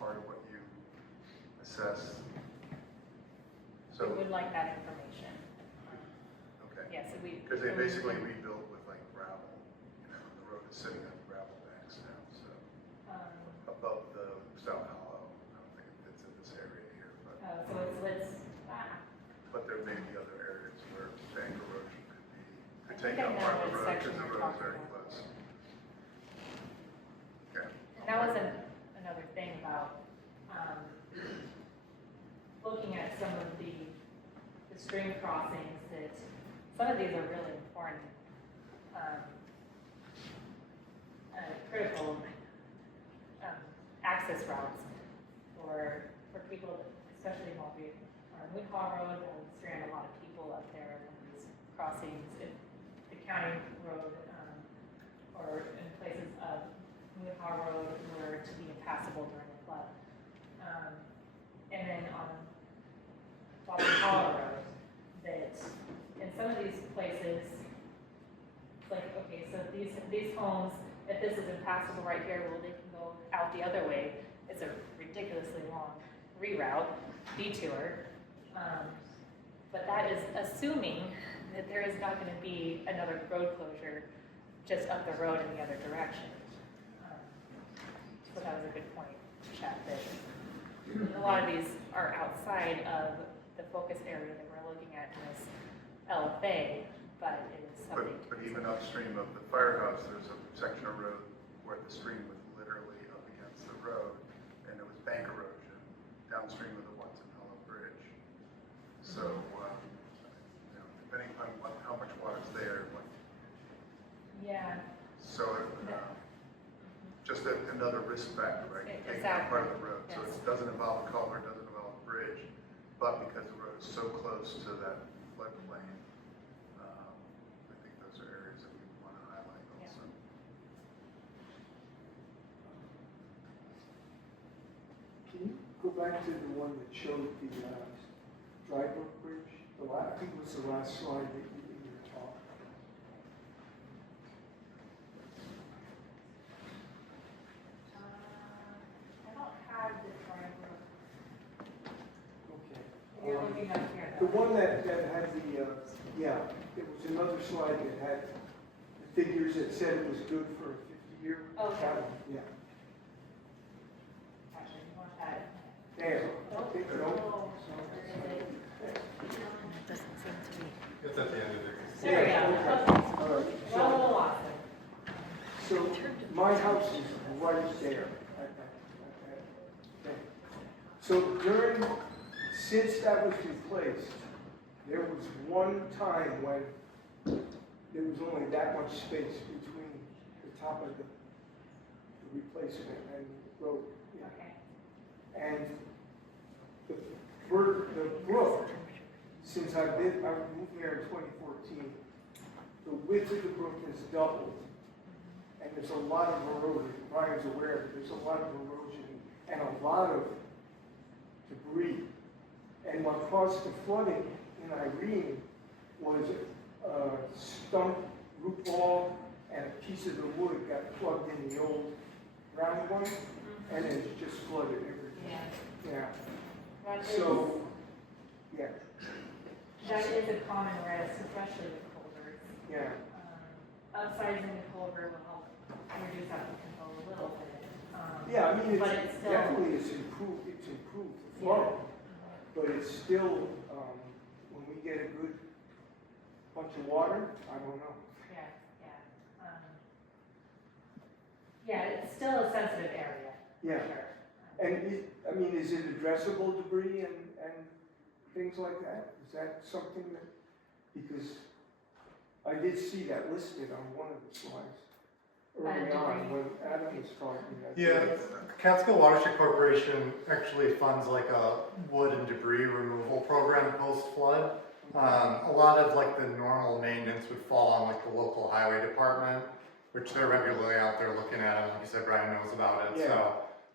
part of what you assess? So we would like that information. Okay. Yeah, so we. Because they basically rebuilt with like gravel, the road is sitting on gravel banks now, so. Above the South Hollow, I don't think it fits in this area here, but. So it's But there may be other areas where bank erosion could I take think I out know part of the what road, section because the you're road is talking very about. close. Okay. And that was another thing about looking at some of the stream crossings, that some of these are really important, critical access routes for people, especially Moonhaw Road, will strand a lot of people up there in these crossings. If the county road, or in places of Moonhaw Road were to be impassable during the flood. And then on Watson Hollow Road, that in some of these places, it's like, okay, so these homes, if this is impassable right here, well, they can go out the other way. It's a ridiculously long reroute, detour. But that is assuming that there is not going to be another road closure just up the road in the other direction. So that was a good point, Chad, that a lot of these are outside of the focus area that we're looking at in this LFA, but it is something. But even upstream of the firehouse, there's a section of road where the stream was literally up against the road, and it was bank erosion downstream of the Watson Hollow Bridge. So, depending on how much water's there, Yeah. so just another risk factor, right? Taking Exactly. out part of the road, so Yes. it doesn't involve a culvert, doesn't involve a bridge, but because the road is so close to that floodplain, I think those are areas that we want to highlight Yeah. also. Can you go back to the one that showed the Dry Brook Bridge? I think it was the last slide that you were talking. I don't have the triangle. Okay. You're looking up here, The though. one that had it was another slide that had the figures that said it was good for a 50-year. Okay. Yeah. Actually, you want that. There. Nope. Okay, no. Oh, where is it? It's at the end of the. There we go. Okay. All right. Got a little lost there. So my house is right there. Okay. So since that was replaced, there was one time when there was only that much space between the top of the replacement and the road. Okay. And the brook, since I moved here in 2014, the width of the brook has doubled. And there's a lot of erosion. Brian's aware that there's a lot of erosion and a lot of debris. And what caused the flooding in Irene was a stump, root ball, and a piece of the wood got plugged in the old round one, and it just flooded everything. Yeah. Yeah. That is, So, yeah. that is a common risk, especially with culverts. Yeah. Upsizing the culvert will help reduce outlet control a little bit. Yeah, I mean, But it's it's still. definitely it's improved the flow, but it's still, when we get a good bunch of water, I don't know. Yeah, it's still a sensitive area. Yeah. Sure. And is it addressable debris and things like that? Is that something that, because I did see that listed on one of the slides early on Debris. when Adam was talking. Yeah, Catskill Watershed Corporation actually funds like a wood and debris removal program post-flood. A lot of like the normal maintenance would fall on like the local highway department, which they're regularly out there looking at, and like you said, Brian knows about it. Yeah. So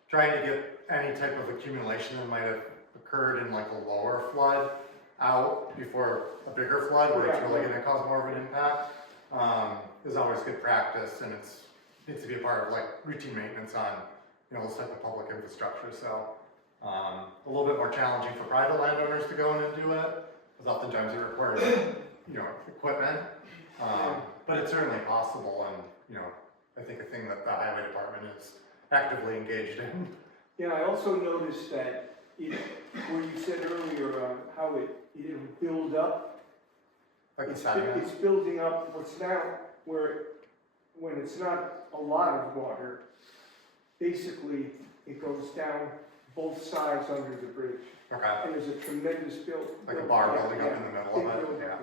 trying to get any type of accumulation that might have occurred in like a lower flood out before a bigger flood where it's really going to cause more of an impact is always good practice, and it's needs to be a part of like routine maintenance on this type of public infrastructure. So a little bit more challenging for private landowners to go in and do it, because oftentimes it requires equipment, but it's certainly possible, and I think a thing that the highway department is actively engaged in. Yeah, I also noticed that where you said earlier how it'll build up. Like It's sediment. building up what's now when it's not a lot of water, basically it goes down both sides under the bridge. Okay. And there's a tremendous build. Like a bar building up in the middle of it. Yeah.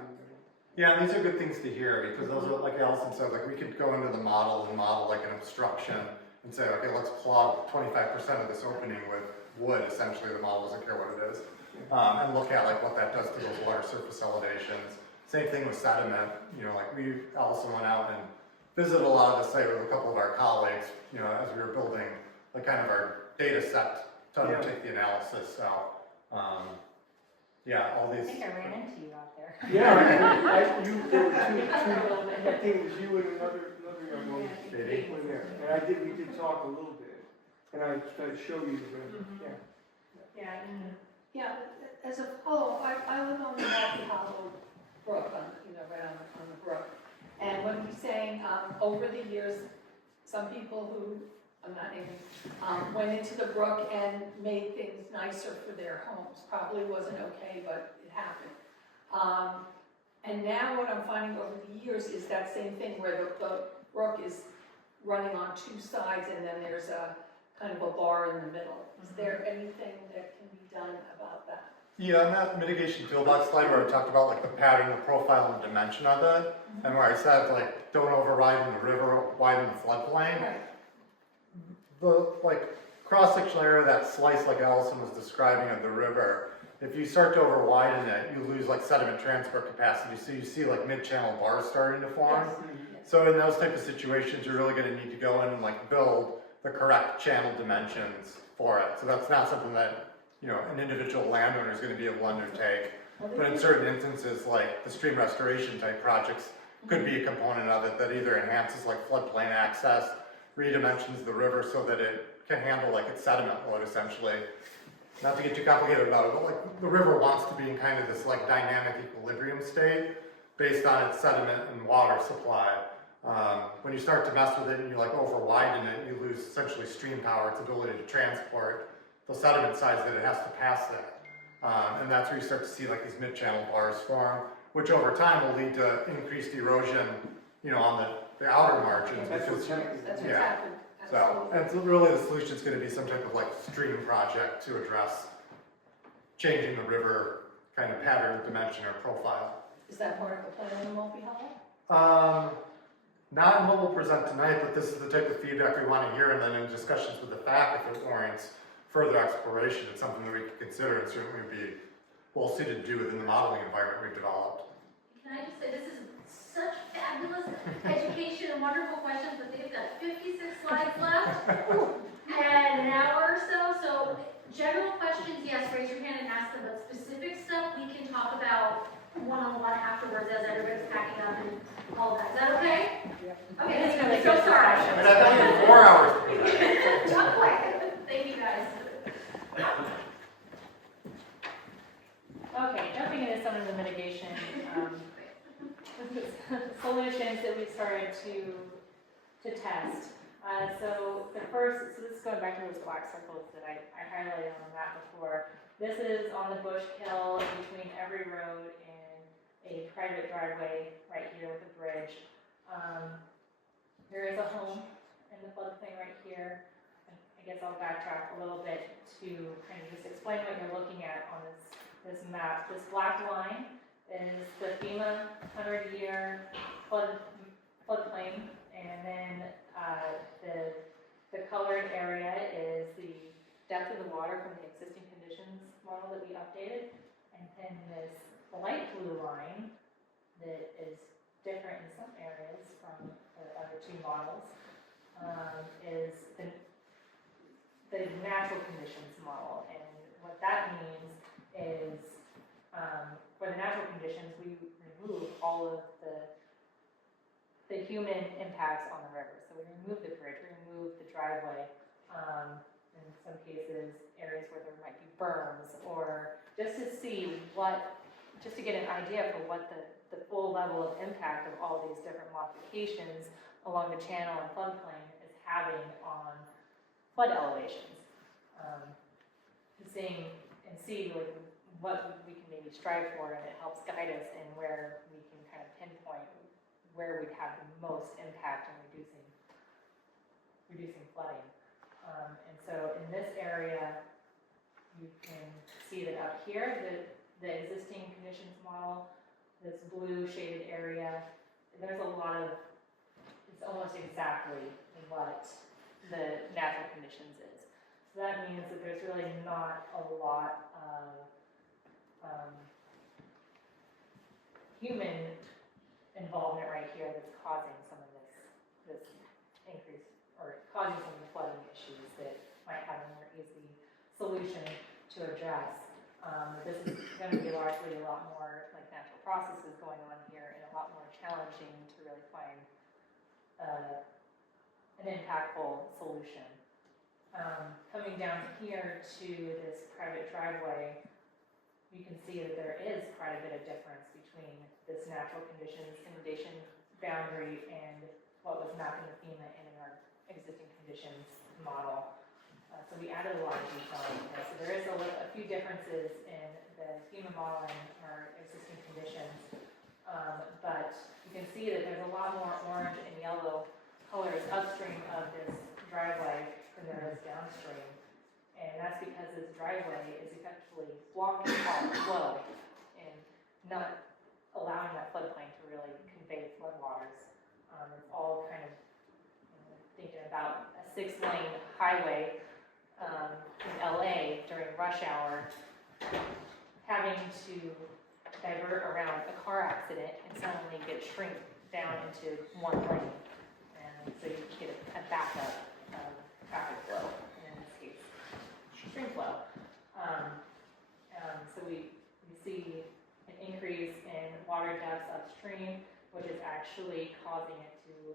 Yeah, and these are good things to hear, because those are, like Allison said, like we could go into the model and model like an obstruction and say, okay, let's plug 25% of this opening with wood. Essentially, the model doesn't care what it is. And look at like what that does to those water surface elevations. Same thing with sediment. Like Allison went out and visited a lot of the site with a couple of our colleagues, as we were building like kind of our data set to undertake the analysis. So, yeah, all I these. think I ran into you out there. Yeah, there were two, I think it was you and another young woman Katie. were there. And we did talk a little bit, and I tried to show you the river, Yeah. Yeah, as a follow, I live on the Mountain Hollow Brook, right on the brook. And when he's saying, over the years, some people who, I'm not naming, went into the brook and made things nicer for their homes. Probably wasn't okay, but it happened. And now what I'm finding over the years is that same thing where the brook is running on two sides and then there's a kind of a bar in the middle. Is there anything that can be done about that? Yeah, on that mitigation toolbox slide where I talked about like the pattern, the profile, and dimension of it, and where I said like don't override in the river, widen the floodplain. Right. The like cross-sectional area, that slice like Allison was describing of the river, if you start to over widen it, you lose like sediment transport capacity. So you see like mid-channel bars starting to form. Yes. So in those type of situations, you're really going to need to go in and like build the correct channel dimensions for it. So that's not something that an individual landowner is going to be able to undertake. But in certain instances, like the stream restoration type projects could be a component of it that either enhances like floodplain access, redimensions the river so that it can handle like its sediment load essentially. Not to get too complicated about it, but like the river wants to be in kind of this like dynamic equilibrium state based on its sediment and water supply. When you start to mess with it and you like over widen it, you lose essentially stream power, its ability to transport the sediment size that it has to pass that. And that's where you start to see like these mid-channel bars form, which over time will lead to increased erosion, on the outer margins. That's because- what's happening. That's what's Yeah. happened. So, Absolutely. and so really the solution is going to be some type of like stream project to address changing the river kind of pattern, dimension, or profile. Is that part of the plan in the multi-hollow? Not in what we'll present tonight, but this is the type of feedback we want to hear, and then in discussions with the FAC, if it warrants further exploration, it's something that we could consider and certainly would be well suited to do within the modeling environment we've developed. Can I just say, this is such fabulous education and wonderful questions, but they've got 56 slides left and an hour or so. So general questions, yes, raise your hand and ask them, but specific stuff we can talk about one-on-one afterwards as everybody's packing up and all that. Is that okay? Yeah. Okay, It's really so good sorry. discussion. And I've done 4 hours. Don't play. Thank you guys. Okay, jumping into some of the mitigation solutions that we started to test. So this is going back to those black circles that I highlighted on the map before. This is on the bush kill between every road and a private driveway right here with a bridge. There is a home in the floodplain right here. I guess I'll backtrack a little bit to kind of just explain what you're looking at on this map. This black line is the FEMA 100-year floodplain, and then the colored area is the depth of the water from the existing conditions model that we updated, and then this light blue line that is different in some areas from the other two models is the natural conditions model. And what that means is for the natural conditions, we remove all of the human impacts on the river. So we remove the bridge, we remove the driveway, in some cases, areas where there might be berms, or just to see just to get an idea for what the full level of impact of all these different modifications along the channel and floodplain is having on flood elevations. See like what we can maybe strive for, and it helps guide us in where we can kind of pinpoint where we'd have the most impact on reducing flooding. And so in this area, you can see that up here, the existing conditions model, this blue shaded area, there's a lot of, it's almost exactly what the natural conditions is. So that means that there's really not a lot of human involvement right here that's causing some of this increase, or causing some of the flooding issues that might have a more easy solution to address. This is going to be largely a lot more like natural processes going on here, and a lot more challenging to really find an impactful solution. Coming down here to this private driveway, you can see that there is quite a bit of difference between this natural conditions inundation boundary and what was mapped in the FEMA and in our existing conditions model. So we added a lot of detail in there. So there is a few differences in the FEMA model and our existing conditions, but you can see that there's a lot more orange and yellow colors upstream of this driveway than there is downstream. And that's because this driveway is effectively blocking all the flow and not allowing that floodplain to really convey floodwaters. It's all kind of thinking about a 6-lane highway in LA during rush hour, having to divert around a car accident and suddenly get shrink down into one lane. And so you get a backup of traffic flow, and in this case, stream flow. So we see an increase in water depths upstream, which is actually causing it to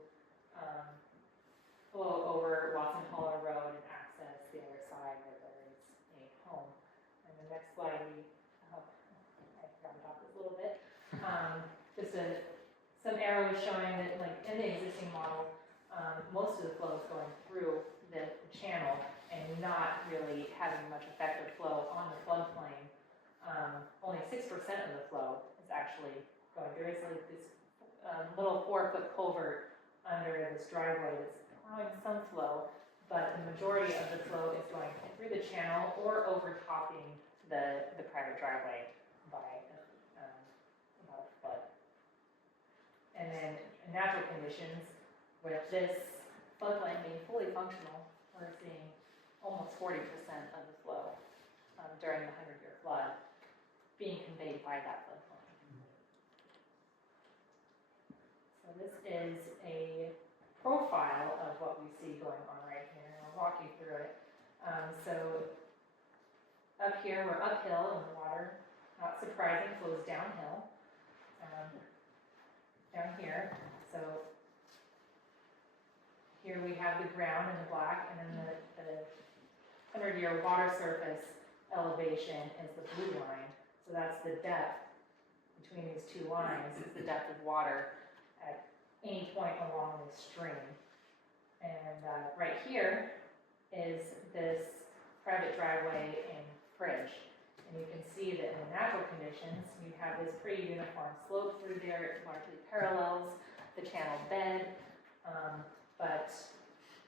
flow over Watson Hollow Road and access the other side where there is a home. And the next slide, I forgot about this a little bit. Just some arrows showing that, like in the existing model, most of the flow is going through the channel and not really having much effective flow on the floodplain. Only 6% of the flow is actually going. There is like this little 4-foot culvert under this driveway that's allowing some flow, but the majority of the flow is going through the channel or overtopping the private driveway by about a foot. And then in natural conditions, with this floodplain being fully functional, we're seeing almost 40% of the flow during the 100-year flood being conveyed by that floodplain. So this is a profile of what we see going on right here, and I'll walk you through it. So up here, we're uphill, and the water, not surprising, flows downhill. Down here, so here we have the ground in the black, and then the 100-year water surface elevation is the blue line. So that's the depth between these two lines is the depth of water at any point along this stream. And right here is this private driveway and bridge. And you can see that in the natural conditions, you have this pretty uniform slope through there. It largely parallels the channel bed. But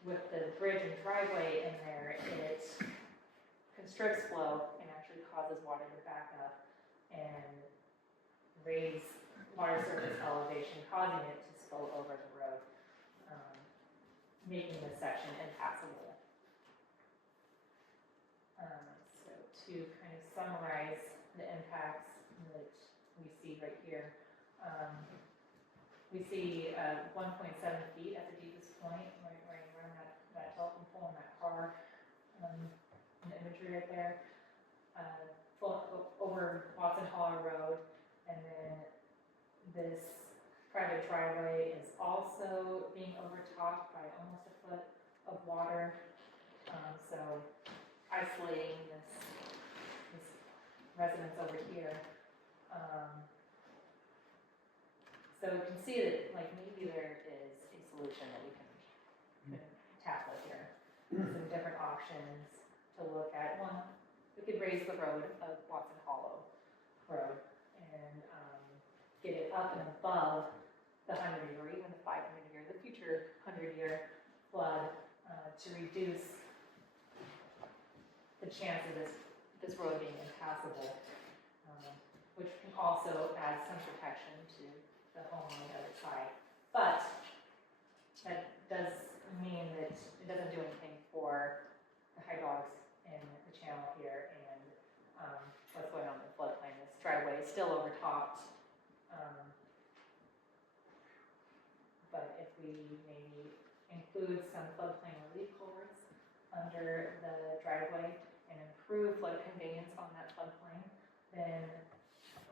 with the bridge and driveway in there, it constricts flow and actually causes water to back up and raise water surface elevation, causing it to spill over the road, making this section impassable. So to kind of summarize the impacts that we see right here, we see 1.7 feet at the deepest point, right around that telephone pole and that car, in the imagery right there, over Watson Hollow Road, and then this private driveway is also being overtopped by almost a foot of water, so isolating this residence over here. So we can see that, like, maybe there is a solution that we can tackle here. Some different options to look at. One, we could raise the road of Watson Hollow Road and get it up and above the 100-year or even the 500-year, the future 100-year flood, to reduce the chance of this road being impassable, which can also add some protection to the home on the other side. But that does mean that it doesn't do anything for the hydraulics in the channel here and what's going on in the floodplain. This driveway is still overtopped. But if we maybe include some floodplain relief culverts under the driveway and improve flood conveyance on that floodplain, then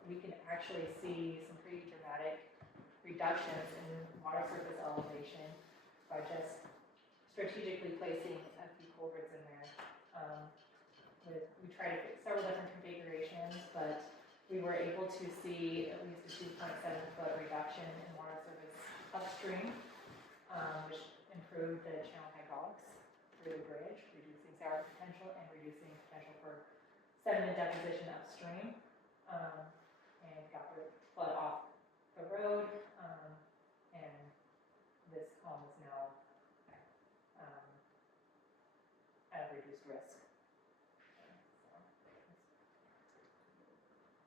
we can actually see some pretty dramatic reductions in water surface elevation by just strategically placing a few culverts in there. We tried several different configurations, but we were able to see at least a 2.7 foot reduction in water surface upstream, which improved the channel hydraulics through the bridge, reducing sour potential and reducing potential for sediment deposition upstream, and got the flood off the road, and this home is now at reduced risk.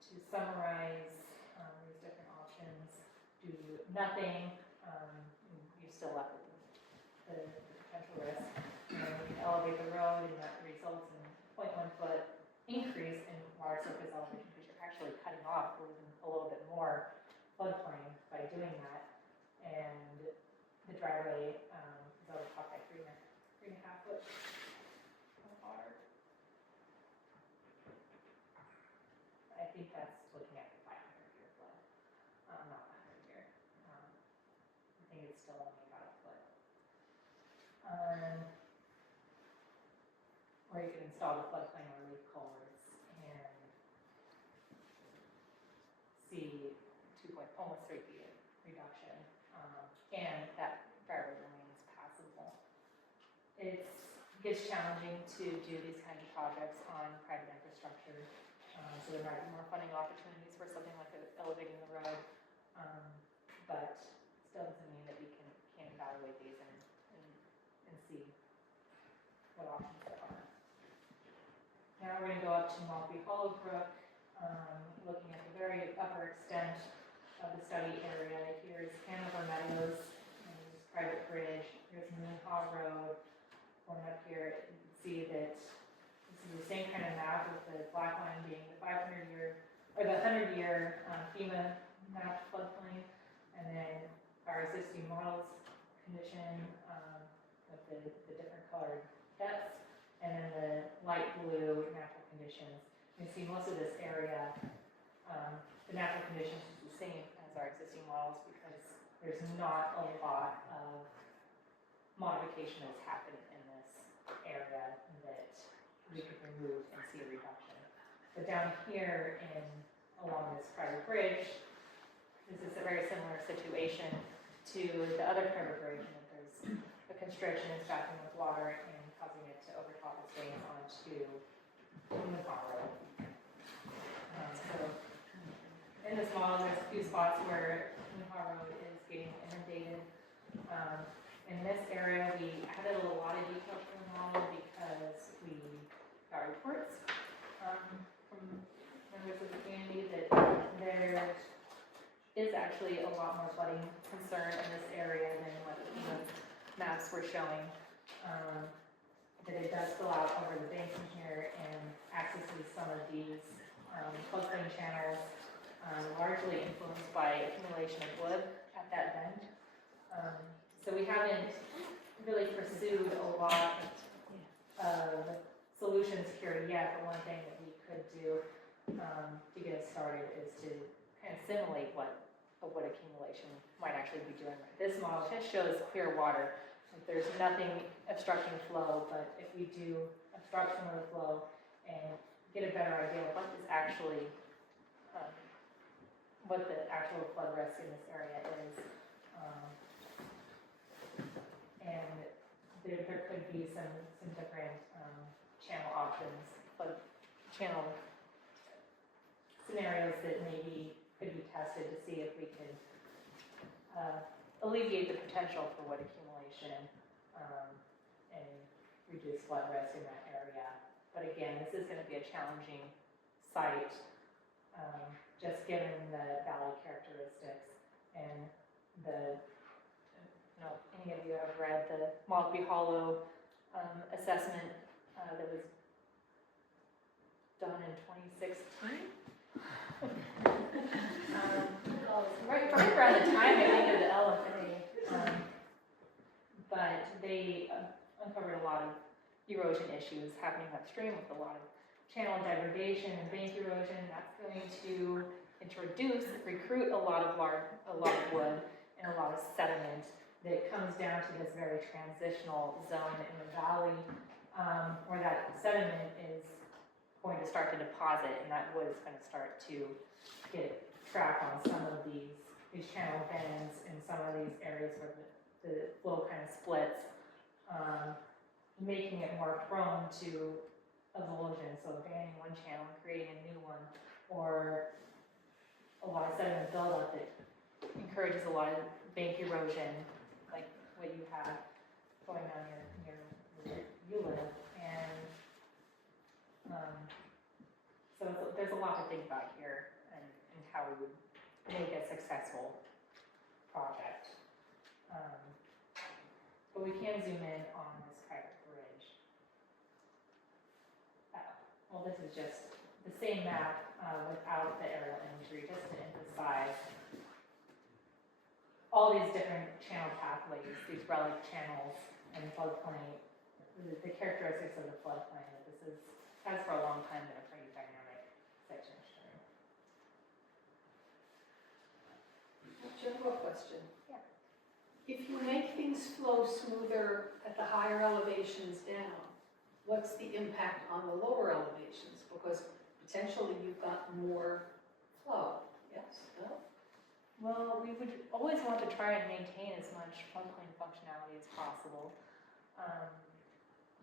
To summarize these different options, do nothing, you're still left with the potential risk. And then we can elevate the road, and that results in 0.1 foot increase in water surface elevation, because you're actually cutting off a little bit more floodplain by doing that. And the driveway is overtopped by 3.5 foot of water. I think that's looking at the 500-year flood, not 100-year. I think it's still only about a foot. Or you can install the floodplain relief culverts and see almost 3 feet reduction, and that driveway remains passable. It gets challenging to do these kinds of projects on private infrastructure. So there might be more funding opportunities for something like elevating the road, but still doesn't mean that we can't evaluate these and see what options there are. Now we're going to go up to Maltby Hollow Brook, looking at the very upper extent of the study area. Here's Hanover Meadows, and this private bridge. Here's Moonhaw Road. Going up here, you can see that this is the same kind of map, with the black line being the 500-year, or the 100-year FEMA map floodplain, and then our existing models condition with the different colored depths, and then the light blue natural conditions. You can see most of this area, the natural conditions is the same as our existing models, because there's not a lot of modification that's happened in this area that we could remove and see a reduction. But down here along this private bridge, this is a very similar situation to the other private bridge, and that there's a constriction and stacking of water and causing it to overtop its drains onto Moonhaw Road. So in this model, there's a few spots where Moonhaw Road is getting inundated. In this area, we added a lot of detail to the model because we got reports from members of the community that there is actually a lot more flooding concern in this area than what the maps were showing. That it does spill out over the banking here and accesses some of these floodplain channels, largely influenced by accumulation of wood at that bend. So we haven't really pursued a lot of solutions here yet, but one thing that we could do to get us started is to kind of simulate what accumulation might actually be doing. This model just shows clear water. There's nothing obstructing flow, but if we do obstruct some of the flow and get a better idea of what is actually, what the actual flood risk in this area is, and there could be some different channel options, flood channel scenarios that maybe could be tested to see if we can alleviate the potential for wood accumulation and reduce flood risk in that area. But again, this is going to be a challenging site, just given the valley characteristics and the, I don't know if any of you have read the Maltby Hollow assessment that was done in 2016. Right around the time I think of the LFA, but they uncovered a lot of erosion issues happening upstream with a lot of channel degradation and bank erosion. That's going to recruit a lot of wood and a lot of sediment that comes down to this very transitional zone in the valley, where that sediment is going to start to deposit, and that wood is going to start to get trapped on some of these channel bends in some of these areas where the flow kind of splits, making it more prone to avulsion, so abandoning one channel and creating a new one, or a lot of sediment buildup that encourages a lot of bank erosion, like what you have going on near where you live. And so there's a lot to think about here and how we would make a successful project. But we can zoom in on this private bridge. Well, this is just the same map without the aerial imagery, just to emphasize all these different channel pathways, these relic channels and floodplain, the characteristics of the floodplain, that this has for a long time been a pretty dynamic section stream. General question. Yeah. If you make things flow smoother at the higher elevations down, what's the impact on the lower elevations? Because potentially you've got more flow. Yes? No? Well, we would always want to try and maintain as much floodplain functionality as possible.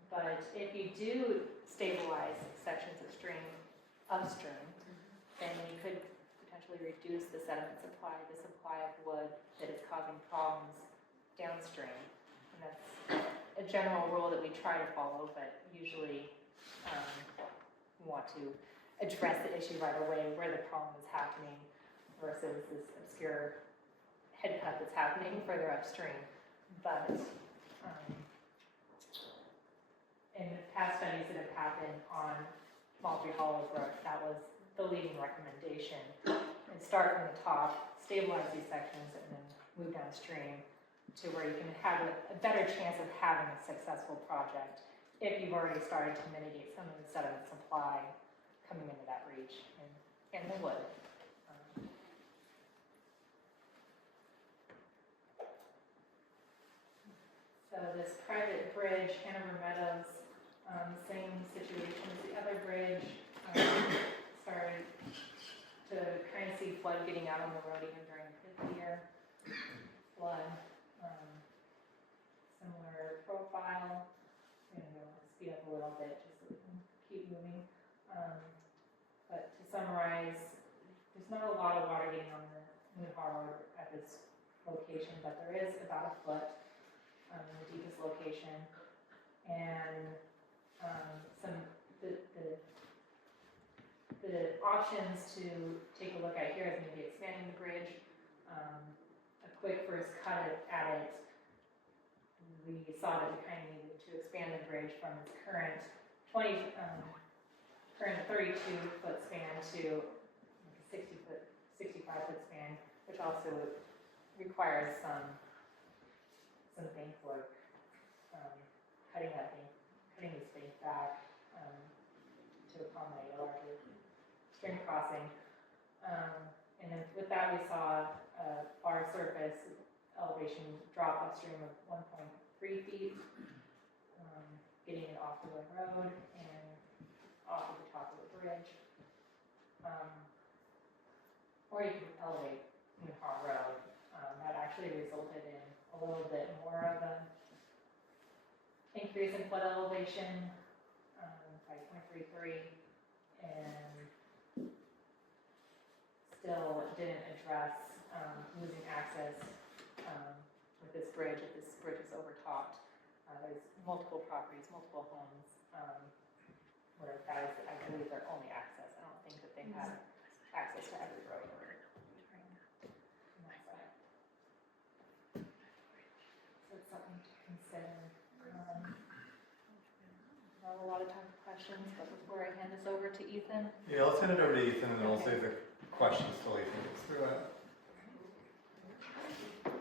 But if you do stabilize sections of stream upstream, then you could potentially reduce the sediment supply, the supply of wood that is causing problems downstream. And that's a general rule that we try to follow, but usually we want to address the issue right away where the problem is happening versus this obscure head cut that's happening further upstream. But in past studies that have happened on Maltby Hollow Brook, that was the leading recommendation. And start from the top, stabilize these sections, and then move downstream to where you can have a better chance of having a successful project if you've already started to mitigate some of the sediment supply coming into that reach and the wood. So this private bridge, Hanover Meadows, same situation as the other bridge, started to kind of see flood getting out on the road even during the 50-year flood. Similar profile. I'm going to speed up a little bit just so we can keep moving. But to summarize, there's not a lot of water getting on the Moonhaw Road at this location, but there is about a foot in the deepest location. And the options to take a look at here is maybe expanding the bridge. A quick first cut at it, we saw that we kind of needed to expand the bridge from its current 32-foot span to like a 65-foot span, which also requires some bank work, cutting this bank back to accommodate a larger stream crossing. And then with that, we saw a bar surface elevation drop upstream of 1.3 feet, getting it off the road and off of the top of the bridge. Or you can elevate Moonhaw Road. That actually resulted in a little bit more of an increase in flood elevation by 0.33, and still didn't address losing access with this bridge. If this bridge is overtopped, there's multiple properties, multiple homes, where that is, I believe, their only access. I don't think that they have access to every road or on that side. So it's something to consider. I have a lot of time for questions, but before I hand this over to Ethan. Yeah, let's hand it over to Ethan, and then we'll save the questions till Ethan gets through it.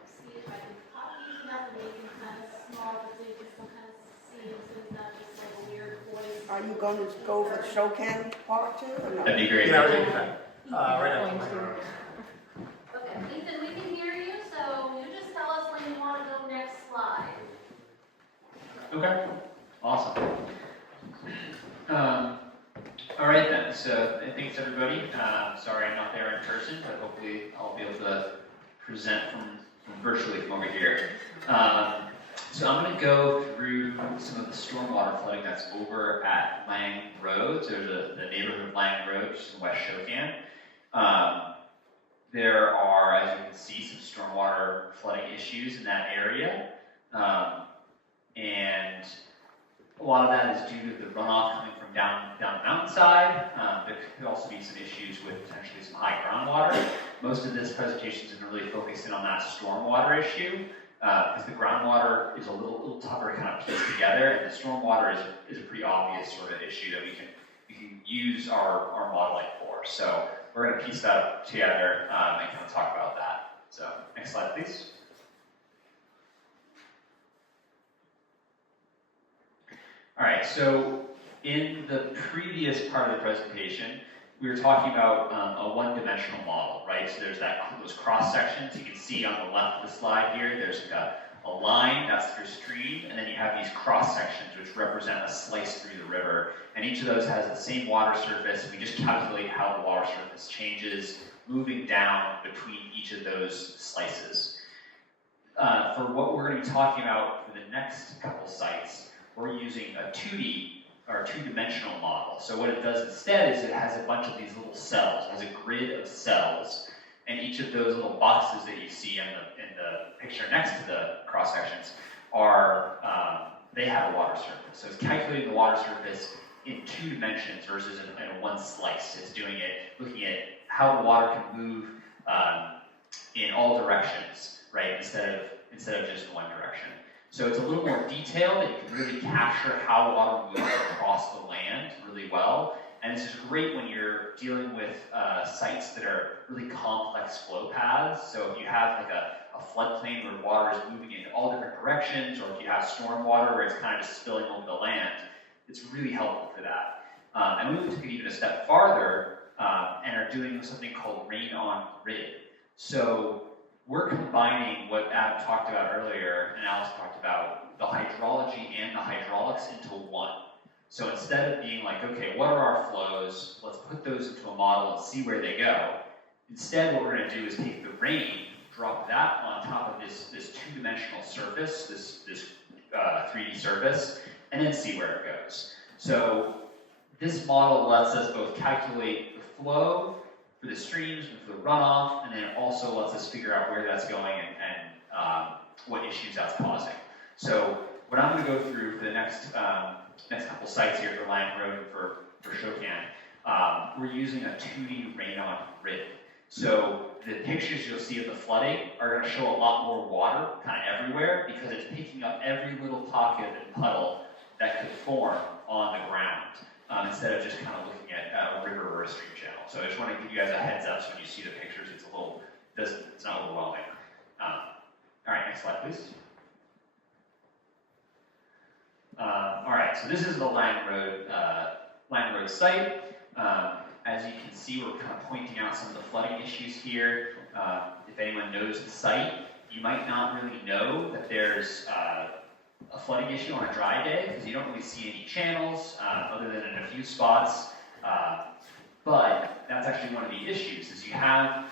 See if I can copy it up and make it kind of small, but so you can still kind of see it, so it's not just like a weird voice. Are you going to go over the Shokan part too, or no? That'd be great. Yeah, we're doing that. Right Going after to- my Okay, Ethan, we can hear you, so you just tell us when you want to go next slide. Okay, awesome. All right then, so thanks everybody. Sorry I'm not there in person, but hopefully I'll be able to present from virtually from over here. So I'm going to go through some of the stormwater flooding that's over at Lang Road. So there's the neighborhood of Lang Road, which is in West Shokan. There are, as you can see, some stormwater flooding issues in that area. And a lot of that is due to the runoff coming from down the mountainside. There could also be some issues with potentially some high groundwater. Most of this presentation is really focusing on that stormwater issue, because the groundwater is a little tougher to kind of piece together, and the stormwater is a pretty obvious sort of issue that we can use our modeling for. So we're going to piece that up together and kind of talk about that. So next slide, please. All right, so in the previous part of the presentation, we were talking about a one-dimensional model, right? So there's those cross sections. You can see on the left of the slide here, there's like a line, that's your stream, and then you have these cross sections which represent a slice through the river. And each of those has the same water surface. We just calculate how the water surface changes moving down between each of those slices. For what we're going to be talking about for the next couple sites, we're using a 2D or two-dimensional model. So what it does instead is it has a bunch of these little cells. It has a grid of cells, and each of those little boxes that you see in the picture next to the cross sections are they have a water surface. So it's calculating the water surface in 2 dimensions versus in a one slice. It's doing it, looking at how the water can move in all directions, right? Instead of just one direction. So it's a little more detailed, and you can really capture how water moves across the land really well. And this is great when you're dealing with sites that are really complex flow paths. So if you have like a floodplain where water is moving in all different directions, or if you have storm water where it's kind of just spilling over the land, it's really helpful for that. And we took it even a step farther and are doing something called rain on grid. So we're combining what Adam talked about earlier and Alice talked about, the hydrology and the hydraulics into one. So instead of being like, okay, what are our flows? Let's put those into a model and see where they go. Instead, what we're going to do is take the rain, drop that on top of this two-dimensional surface, this 3D surface, and then see where it goes. So this model lets us both calculate the flow for the streams and for the runoff, and then it also lets us figure out where that's going and what issues that's causing. So what I'm going to go through for the next couple sites here for Lang Road and for Shokan, we're using a 2D radon grid. So the pictures you'll see of the flooding are going to show a lot more water kind of everywhere because it's picking up every little pocket and puddle that could form on the ground instead of just kind of looking at a river or a stream channel. So I just want to give you guys a heads up so when you see the pictures, it's not overwhelming. All right, next slide, please. All right, so this is the Lang Road site. As you can see, we're kind of pointing out some of the flooding issues here. If anyone knows the site, you might not really know that there's a flooding issue on a dry day because you don't really see any channels other than in a few spots. But that's actually one of the issues, is you have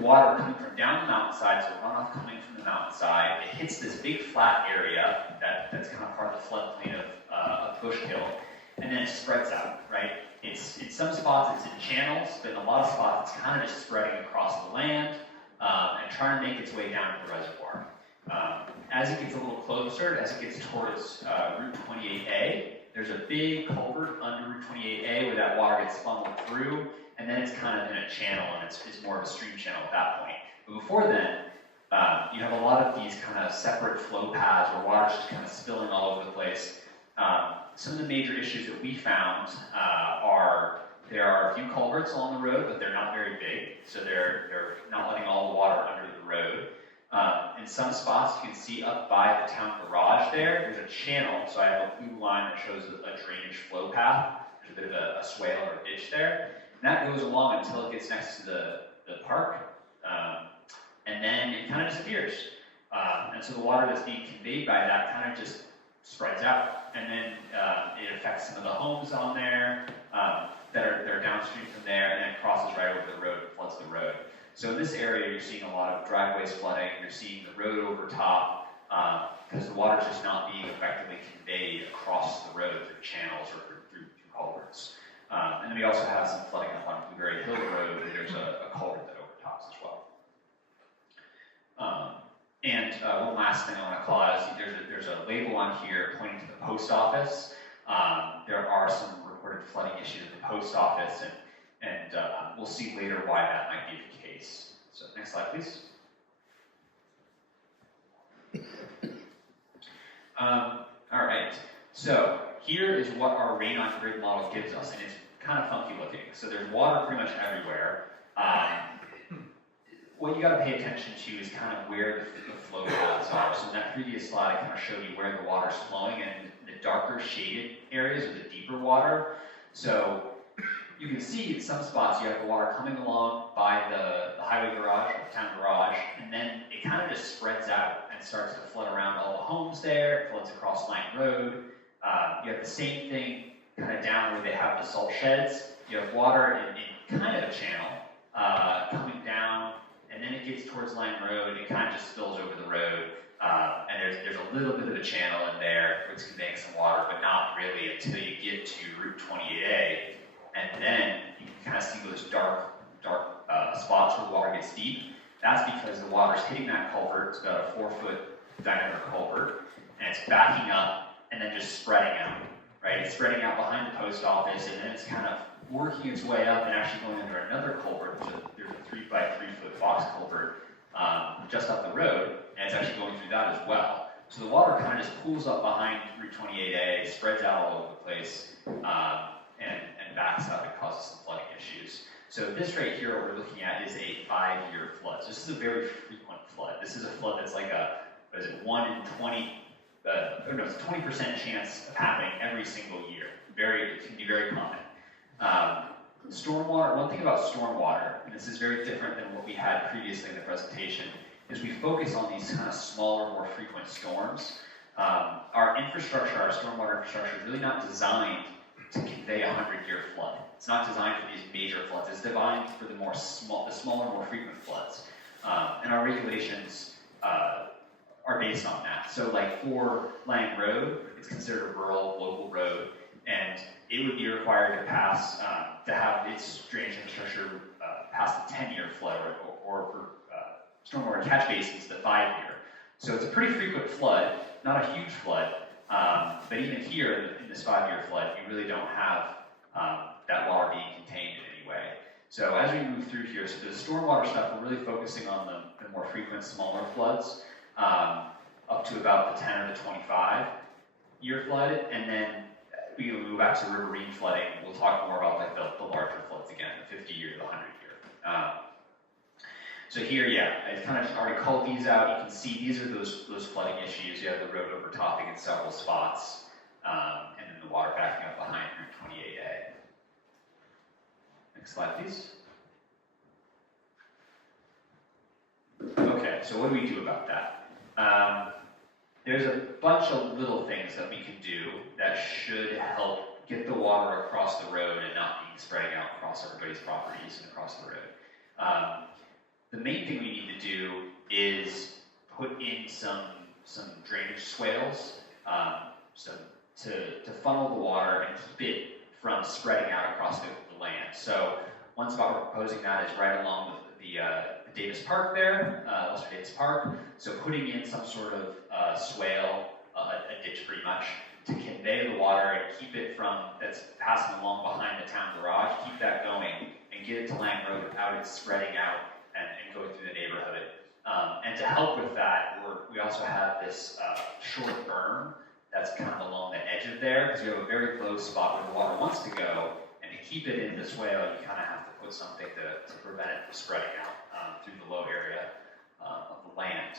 water coming from down the mountainside, so runoff coming from the mountainside. It hits this big flat area that's kind of part of the floodplain of Bushkill, and then it spreads out, right? In some spots it's in channels, but in a lot of spots it's kind of just spreading across the land and trying to make its way down to the reservoir. As it gets a little closer, as it gets towards Route 28A, there's a big culvert under Route 28A where that water gets funneled through, and then it's kind of in a channel, and it's more of a stream channel at that point. But before then, you have a lot of these kind of separate flow paths where water's just kind of spilling all over the place. Some of the major issues that we found are there are a few culverts along the road, but they're not very big, so they're not letting all the water under the road. In some spots, you can see up by the town garage there's a channel, so I have a blue line that shows a drainage flow path. There's a bit of a swale or a ditch there. And that goes along until it gets next to the park, and then it kind of disappears. And so the water that's being conveyed by that kind of just spreads out, and then it affects some of the homes on there that are downstream from there, and then it crosses right over the road and floods the road. So in this area, you're seeing a lot of driveways flooding, you're seeing the road over top, because the water's just not being effectively conveyed across the road through channels or through culverts. And then we also have some flooding up on Blueberry Hill Road, where there's a culvert that overtops as well. One last thing I want to call out is there's a label on here pointing to the post office. There are some reported flooding issues at the post office, and we'll see later why that might be the case. So next slide, please. All right, so here is what our rain on grid model gives us, and it's kind of funky looking. So there's water pretty much everywhere. What you got to pay attention to is kind of where the flow paths are. So in that previous slide, I kind of showed you where the water's flowing, and the darker shaded areas are the deeper water. So you can see in some spots you have the water coming along by the highway garage, or the town garage, and then it kind of just spreads out and starts to flood around all the homes there, it floods across Lang Road. You have the same thing kind of down where they have the salt sheds. You have water in kind of a channel coming down, and then it gets towards Lang Road, it kind of just spills over the road, and there's a little bit of a channel in there where it's conveying some water, but not really until you get to Route 28A, and then you can kind of see those dark spots where water gets deep. That's because the water's hitting that culvert. It's about a 4-foot diameter culvert, and it's backing up and then just spreading out, right? It's spreading out behind the post office, and then it's kind of working its way up and actually going under another culvert. There's a 3-by-3-foot box culvert just up the road, and it's actually going through that as well. So the water kind of just pools up behind Route 28A, spreads out all over the place, and backs up and causes some flooding issues. So this right here, what we're looking at is a 5-year flood. So this is a very frequent flood. This is a flood that's like it's 20% chance of happening every single year. It can be very common. Stormwater, one thing about stormwater, and this is very different than what we had previously in the presentation, is we focus on these kind of smaller, more frequent storms. Our infrastructure, our stormwater infrastructure, is really not designed to convey a 100-year flood. It's not designed for these major floods. It's designed for the smaller, more frequent floods. And our regulations are based on that. So like for Lang Road, it's considered a rural local road, and it would be required to pass, to have its drainage infrastructure past the 10-year flood, or for stormwater catch basins, the 5-year. So it's a pretty frequent flood, not a huge flood, but even here in this 5-year flood, you really don't have that water being contained in any way. So as we move through here, so the stormwater stuff, we're really focusing on the more frequent, smaller floods, up to about the 10 or the 25-year flood, and then we move back to riverine flooding. We'll talk more about like the larger floods again, the 50-year to the 100-year. So here, yeah, I've kind of already called these out. You can see these are those flooding issues. You have the road overtopping in several spots, and then the water backing up behind Route 28A. Next slide, please. Okay, so what do we do about that? There's a bunch of little things that we can do that should help get the water across the road and not be spreading out across everybody's properties and across the road. The main thing we need to do is put in some drainage swales, to funnel the water and keep it from spreading out across the land. So one spot we're proposing that is right along with the Davis Park there, Lester Davis Park. So putting in some sort of swale, a ditch pretty much, to convey the water and keep it that's passing along behind the town garage, keep that going and get it to Lang Road without it spreading out and going through the neighborhood. And to help with that, we also have this short berm that's kind of along the edge of there, because you have a very low spot where the water wants to go, and to keep it in the swale, you kind of have to put something to prevent it from spreading out through the low area of the land.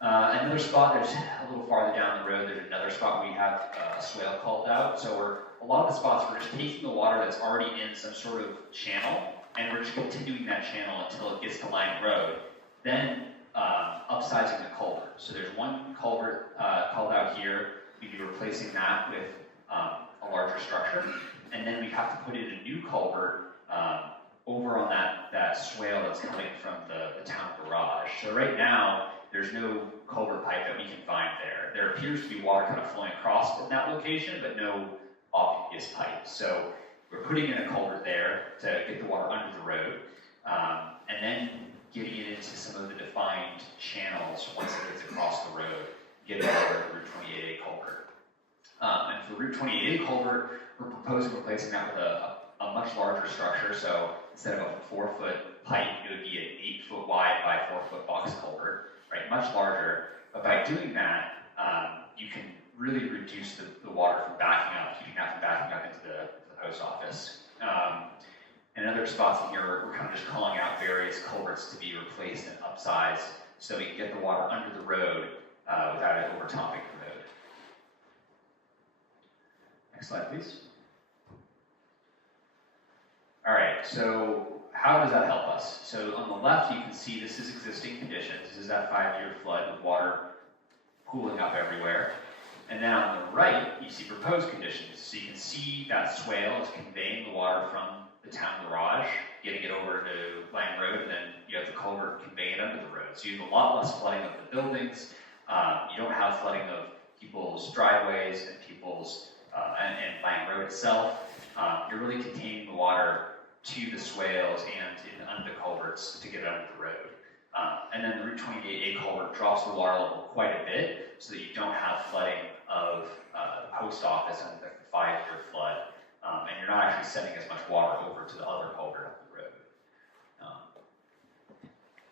Another spot, there's a little farther down the road, there's another spot we have a swale called out. So a lot of the spots, we're just taking the water that's already in some sort of channel, and we're just continuing that channel until it gets to Lang Road. Then upsizing the culvert. So there's one culvert called out here. We'd be replacing that with a larger structure, and then we have to put in a new culvert over on that swale that's coming from the town garage. So right now, there's no culvert pipe that we can find there. There appears to be water kind of flowing across in that location, but no obvious pipe. So we're putting in a culvert there to get the water under the road, and then getting it into some of the defined channels once it gets across the road, getting it over the Route 28A culvert. And for the Route 28A culvert, we're proposing replacing that with a much larger structure. So instead of a 4-foot pipe, it would be an 8-foot wide by 4-foot box culvert, right? Much larger. But by doing that, you can really reduce the water from backing up, keeping that from backing up into the post office. And other spots in here, we're kind of just calling out various culverts to be replaced and upsized so we can get the water under the road without it overtopping the road. Next slide, please. All right, so how does that help us? So on the left, you can see this is existing conditions. This is that 5-year flood with water pooling up everywhere. And then on the right, you see proposed conditions. So you can see that swale is conveying the water from the town garage, getting it over to Lang Road, and then you have the culvert conveying it under the road. So you have a lot less flooding of the buildings. You don't have flooding of people's driveways and people's and Lang Road itself. You're really containing the water to the swales and under the culverts to get it under the road. And then the Route 28A culvert drops the water level quite a bit so that you don't have flooding of the post office and the 5-year flood. And you're not actually sending as much water over to the other culvert up the road.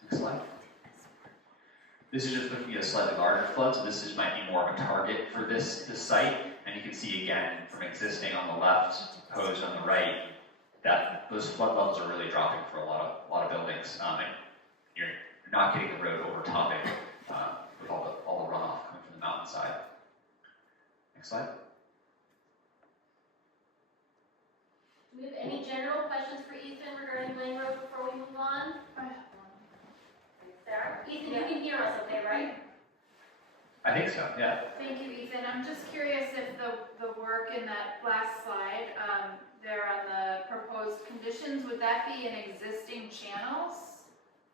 Next slide. This is just looking at a slightly larger flood, so this might be more of a target for this site. And you can see again from existing on the left, proposed on the right, that those flood levels are really dropping for a lot of buildings. And you're not getting the road overtopping with all the runoff coming from the mountainside. Next slide. Do we have any general questions for Ethan regarding Lang Road before we move on? Sarah? Ethan, you can hear us okay, right? I think so, yeah. Thank you, Ethan. I'm just curious if the work in that last slide, there on the proposed conditions, would that be in existing channels?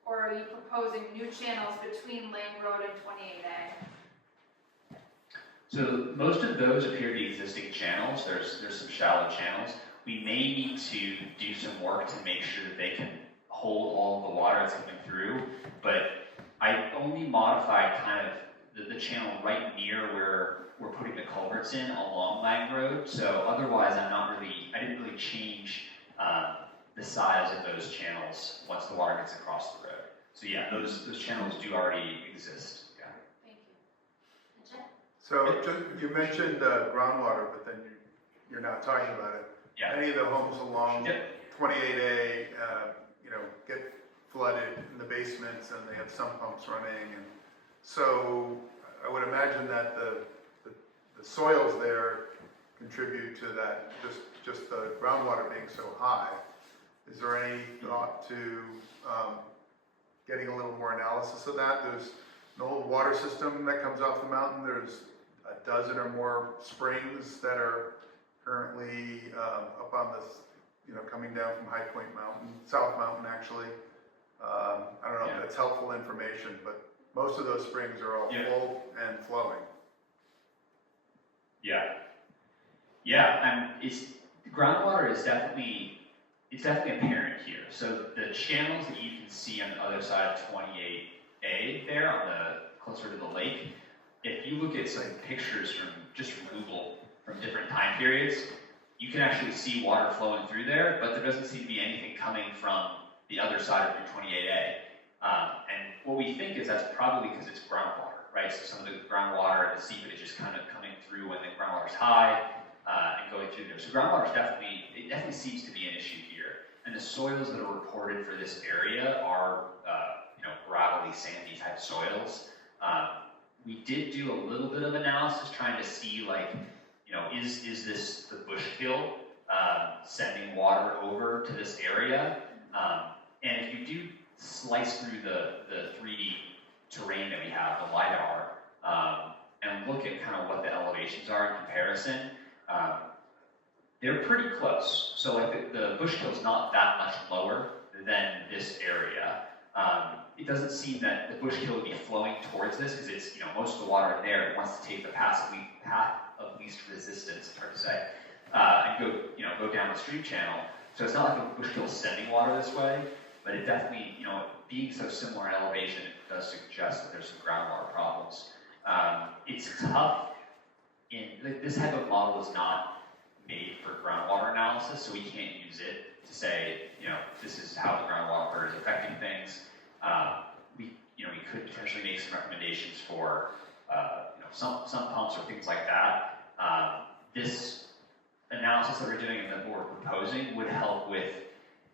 Or are you proposing new channels between Lane Road and 28A? So most of those appear to be existing channels. There's some shallow channels. We may need to do some work to make sure that they can hold all of the water that's coming through, but I only modified kind of the channel right near where we're putting the culverts in along Lang Road. So otherwise, I didn't really change the size of those channels once the water gets across the road. So yeah, those channels do already exist. Yeah. Thank you. Check. So you mentioned groundwater, but then you're not talking about it. Yeah. Any of the homes along Yep. 28A, get flooded in the basements and they have sump pumps running. And so I would imagine that the soils there contribute to that, just the groundwater being so high. Is there any thought to getting a little more analysis of that? There's an old water system that comes off the mountain. There's a dozen or more springs that are currently up on this, coming down from High Point Mountain, South Mountain actually. I don't know if that's helpful information, but most of those springs are all full and flowing. Yeah, and groundwater is definitely apparent here. So the channels that you can see on the other side of 28A there, closer to the lake, if you look at some pictures from Google from different time periods, you can actually see water flowing through there, but there doesn't seem to be anything coming from the other side of Route 28A. And what we think is that's probably because it's groundwater, right? So some of the groundwater and the seepage is kind of coming through when the groundwater's high and going through there. So groundwater definitely seems to be an issue here. And the soils that are reported for this area are, gravelly, sandy type soils. We did do a little bit of analysis trying to see, is this the Bushkill sending water over to this area? And if you do slice through the 3D terrain that we have, the LiDAR, and look at kind of what the elevations are in comparison, they're pretty close. So the Bushkill's not that much lower than this area. It doesn't seem that the Bushkill would be flowing towards this because it's, most of the water in there wants to take the path of least resistance, it's hard to say, and go down the stream channel. So it's not like the Bushkill is sending water this way, but it definitely, being so similar in elevation, it does suggest that there's some groundwater problems. It's tough this type of model is not made for groundwater analysis, so we can't use it to say, this is how the groundwater is affecting things. We could potentially make some recommendations for, some pumps or things like that. This analysis that we're doing and that we're proposing would help with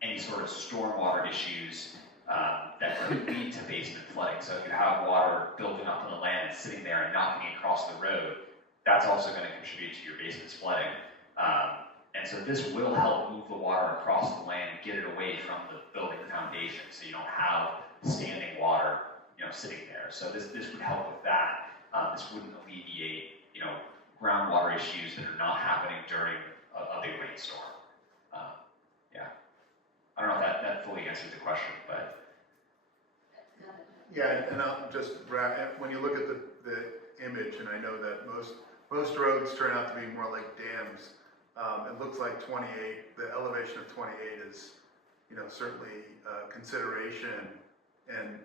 any sort of stormwater issues that could lead to basement flooding. So if you have water building up on the land and sitting there and knocking across the road, that's also going to contribute to your basement's flooding. And so this will help move the water across the land and get it away from the building foundation, so you don't have standing water, sitting there. So this would help with that. This wouldn't alleviate, groundwater issues that are not happening during a big rainstorm. I don't know if that fully answers the question, but. Yeah, and I'll just wrap, when you look at the image, and I know that most roads turn out to be more like dams, it looks like 28, the elevation of 28 is, certainly a consideration, and,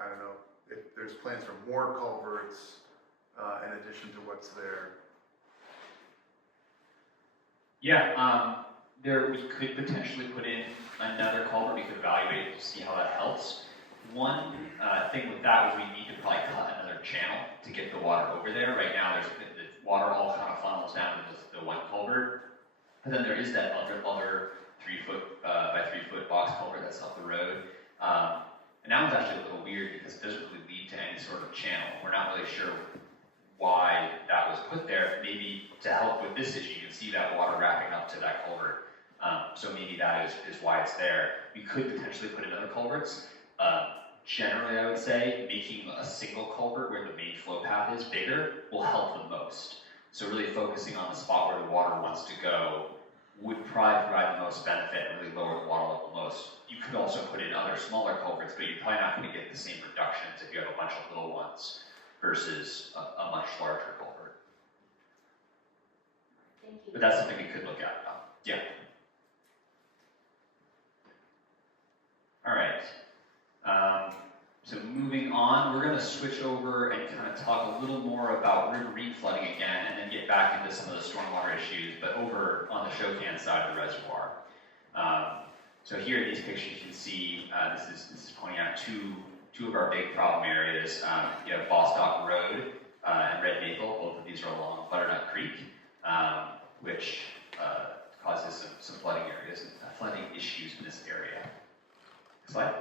I don't know if there's plans for more culverts in addition to what's there. Yeah, we could potentially put in another culvert. We could evaluate it to see how that helps. One thing with that was we need to probably cut another channel to get the water over there. Right now, the water all kind of funnels down to the one culvert, but then there is that other 3-foot by 3-foot box culvert that's up the road. And that one's actually a little weird because it doesn't really lead to any sort of channel. We're not really sure why that was put there. Maybe to help with this issue, you can see that water wrapping up to that culvert. So maybe that is why it's there. We could potentially put in other culverts. Generally, I would say making a single culvert where the main flow path is bigger will help the most. So really focusing on the spot where the water wants to go would probably provide the most benefit and really lower the water level most. You could also put in other smaller culverts, but you're probably not going to get the same reductions if you have a bunch of little ones versus a much larger culvert. Thank you. But that's something we could look at. Yeah. All right. So moving on, we're going to switch over and kind of talk a little more about riverine flooding again, and then get back into some of the stormwater issues, but over on the Shokan side of the reservoir. So here in these pictures, you can see this is pointing out two of our big problem areas. You have Bostock Road and Red Maple. Both of these are along Butternut Creek, which causes some flooding areas, flooding issues in this area. Next slide.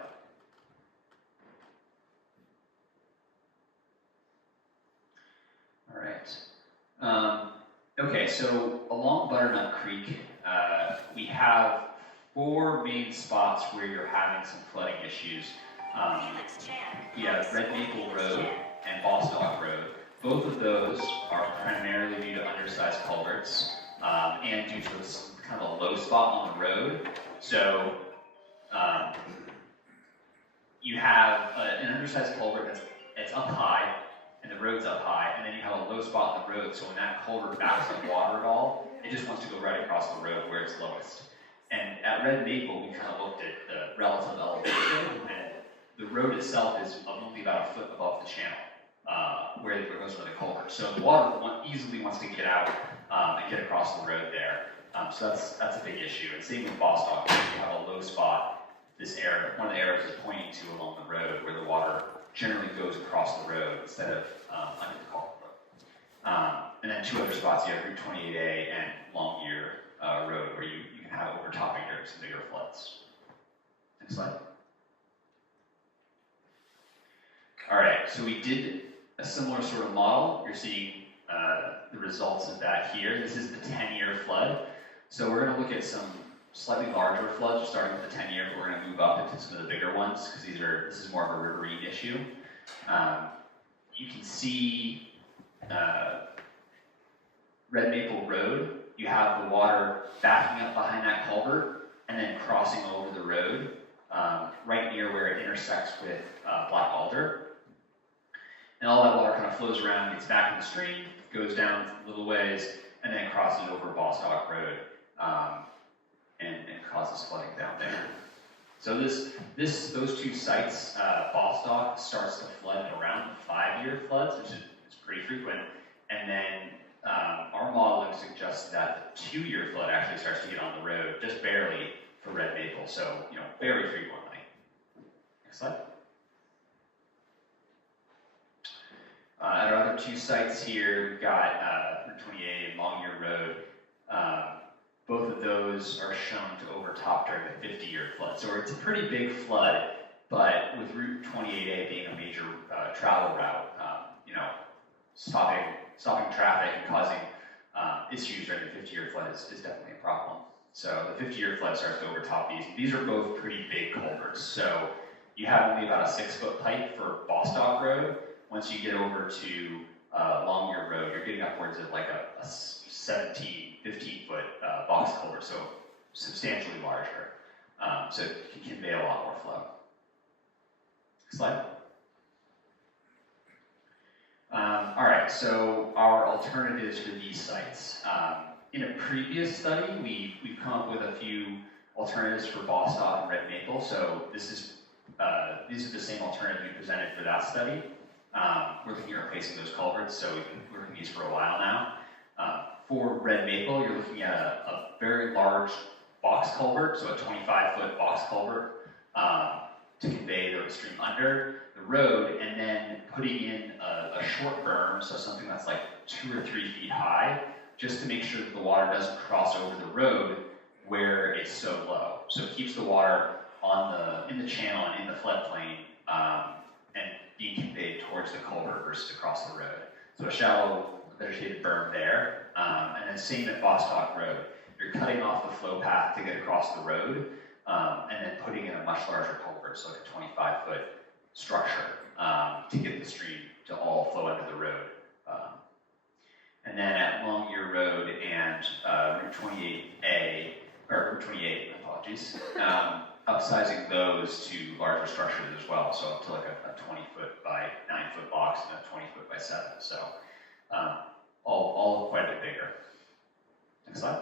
All right. Okay, so along Butternut Creek, we have 4 main spots where you're having some flooding issues. We have Red Maple Road and Bostock Road. Both of those are primarily due to undersized culverts and due to kind of a low spot on the road. So you have an undersized culvert that's up high, and the road's up high, and then you have a low spot on the road, so when that culvert backs up water at all, it just wants to go right across the road where it's lowest. And at Red Maple, we kind of looked at the relative elevation, and the road itself is only about a foot above the channel, where it goes for the culvert. So the water easily wants to get out and get across the road there. So that's a big issue. And same with Bostock, you have a low spot. This area, one of the arrows is pointing to along the road where the water generally goes across the road instead of under the culvert. And then 2 other spots, you have Route 28A and Longyear Road, where you can have overtopping during some bigger floods. Next slide. All right, so we did a similar sort of model. You're seeing the results of that here. This is the 10-year flood. So we're going to look at some slightly larger floods, starting with the 10-year, but we're going to move up into some of the bigger ones, because this is more of a riverine issue. You can see Red Maple Road. You have the water backing up behind that culvert and then crossing over the road right near where it intersects with Black Alder. And all that water kind of flows around, gets back in the stream, goes down a little ways, and then crosses over Bostock Road and causes flooding down there. So those 2 sites, Bostock starts to flood around 5-year floods, which is pretty frequent, and then our modeling suggests that the 2-year flood actually starts to get on the road, just barely for Red Maple, so very frequently. Next slide. At our other 2 sites here, we've got Route 28 and Longyear Road. Both of those are shown to overtop during the 50-year flood. So it's a pretty big flood, but with Route 28A being a major travel route, stopping traffic and causing issues during the 50-year flood is definitely a problem. So the 50-year flood starts to overtop these. These are both pretty big culverts. So you have only about a 6-foot pipe for Bostock Road. Once you get over to Longyear Road, you're getting upwards of like a 17, 15-foot box culvert, so substantially larger. So it can convey a lot more flow. Next slide. All right, so our alternatives for these sites. In a previous study, we've come up with a few alternatives for Bostock and Red Maple. So these are the same alternatives we presented for that study. We're looking at replacing those culverts, so we've been working these for a while now. For Red Maple, you're looking at a very large box culvert, so a 25-foot box culvert to convey the stream under the road, and then putting in a short berm, so something that's like 2 or 3 feet high, just to make sure that the water doesn't cross over the road where it's so low. So it keeps the water in the channel and in the floodplain and being conveyed towards the culvert versus across the road. So a shallow vegetated berm there, and then same at Bostock Road. You're cutting off the flow path to get across the road, and then putting in a much larger culvert, so like a 25-foot structure, to get the stream to all flow under the road. And then at Longyear Road and Route 28A, or 28, apologies, upsizing those to larger structures as well, so up to like a 20-foot by 9-foot box and a 20-foot by 7, so all quite a bit bigger. Next slide.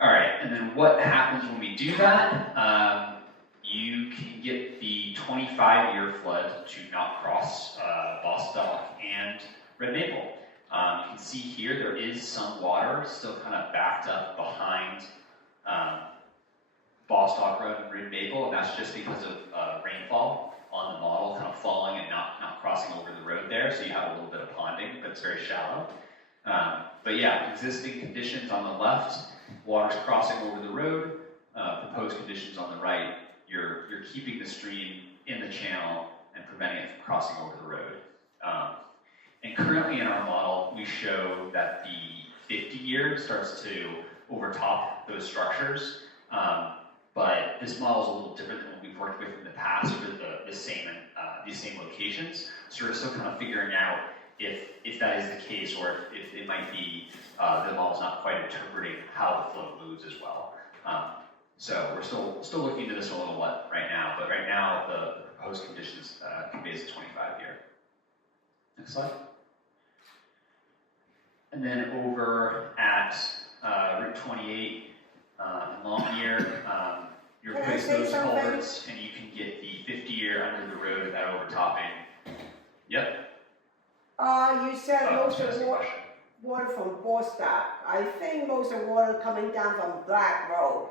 All right, and then what happens when we do that? You can get the 25-year flood to not cross Bostock and Red Maple. You can see here there is some water still kind of backed up behind Bostock Road and Red Maple, and that's just because of rainfall on the model kind of falling and not crossing over the road there, so you have a little bit of ponding, but it's very shallow. But yeah, existing conditions on the left, water's crossing over the road, proposed conditions on the right, you're keeping the stream in the channel and preventing it from crossing over the road. And currently in our model, we show that the 50-year starts to overtop those structures, but this model is a little different than what we've worked with in the past for these same locations. So we're still kind of figuring out if that is the case, or if it might be the model's not quite interpreting how the flow moves as well. So we're still looking into this a little right now, but right now the proposed conditions conveys a 25-year. Next slide. And then over at Route 28 in Longyear, you Can I replace say those something? culverts and you can get the 50-year under the road without overtopping. Yep. You said most of that's the the water, question. water from Bostock. I think most of the water coming down from Black Road.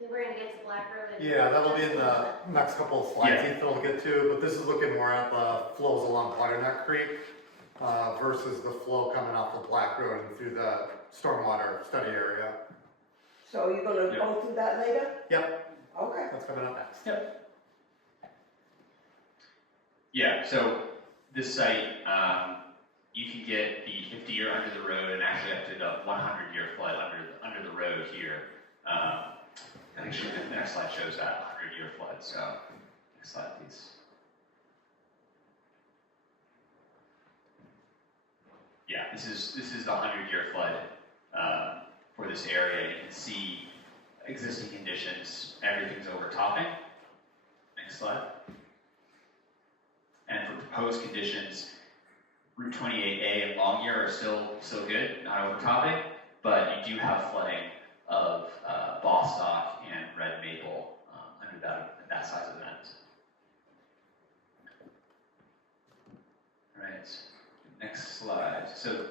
Then we're gonna get to Black Road and. Yeah, that'll be in the next couple of slides Yeah. Ethan will get to, but this is looking more at the flows along Butternut Creek versus the flow coming off the Black Road and through the stormwater study area. So you're gonna Yeah. go through that later? Yep, Okay. that's coming up next. Yep. Yeah, so this site, you can get the 50-year under the road and actually up to the 100-year flood under the road here. Actually, the next slide shows that 100-year flood, so next slide, please. Yeah, this is the 100-year flood for this area. You can see existing conditions, everything's overtopping. Next slide. And for proposed conditions, Route 28A and Longyear are still good, not overtopping, but you do have flooding of Bostock and Red Maple under that size event. All right, next slide. So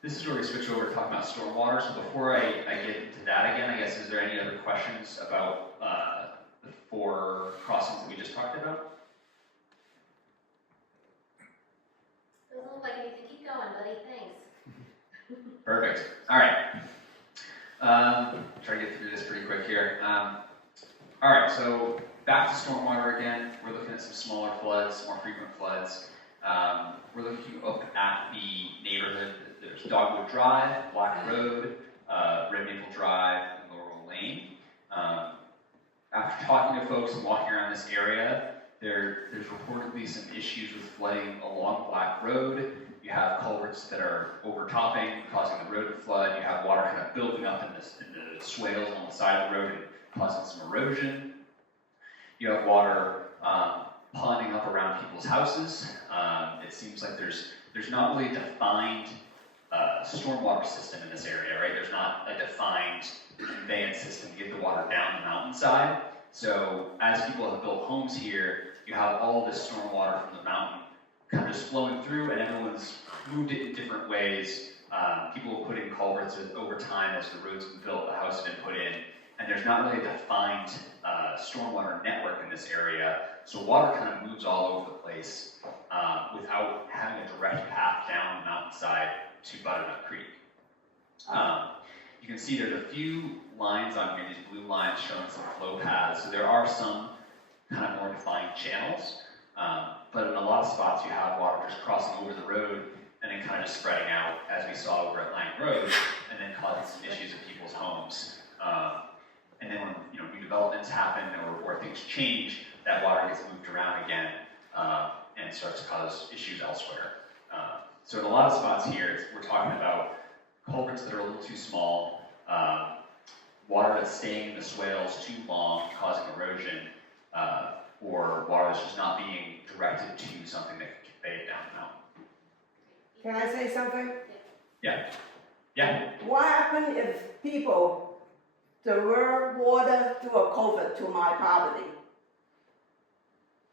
this is where we switch over to talk about stormwater. So before I get into that again, I guess, is there any other questions about the 4 crossings that we just talked about? Doesn't look like anything. Keep going, buddy. Thanks. Perfect. All right. Try to get through this pretty quick here. All right, so back to stormwater again. We're looking at some smaller floods, more frequent floods. We're looking up at the neighborhood. There's Dogwood Drive, Black Road, Red Maple Drive, and Laurel Lane. After talking to folks and walking around this area, there's reportedly some issues with flooding along Black Road. You have culverts that are overtopping, causing the road to flood. You have water kind of building up in the swales on the side of the road and causing some erosion. You have water ponding up around people's houses. It seems like there's not really a defined stormwater system in this area, right? There's not a defined conveyance system to get the water down the mountainside. So as people have built homes here, you have all this stormwater from the mountain kind of just flowing through, and everyone's moved it in different ways. People have put in culverts over time as the roads have been built, the house has been put in, and there's not really a defined stormwater network in this area. So water kind of moves all over the place without having a direct path down the mountainside to Butternut Creek. You can see there's a few lines on here, these blue lines showing some flow paths. So there are some kind of more defined channels, but in a lot of spots you have water just crossing over the road and then kind of just spreading out, as we saw over at Lang Road, and then causing some issues in people's homes. And then when new developments happen or things change, that water gets moved around again and starts to cause issues elsewhere. So in a lot of spots here, we're talking about culverts that are a little too small, water that's staying in the swales too long, causing erosion, or water that's just not being directed to something that can convey it down the mountain. Can I say something? Yeah. Yeah. What happens if people divert water through a culvert to my property?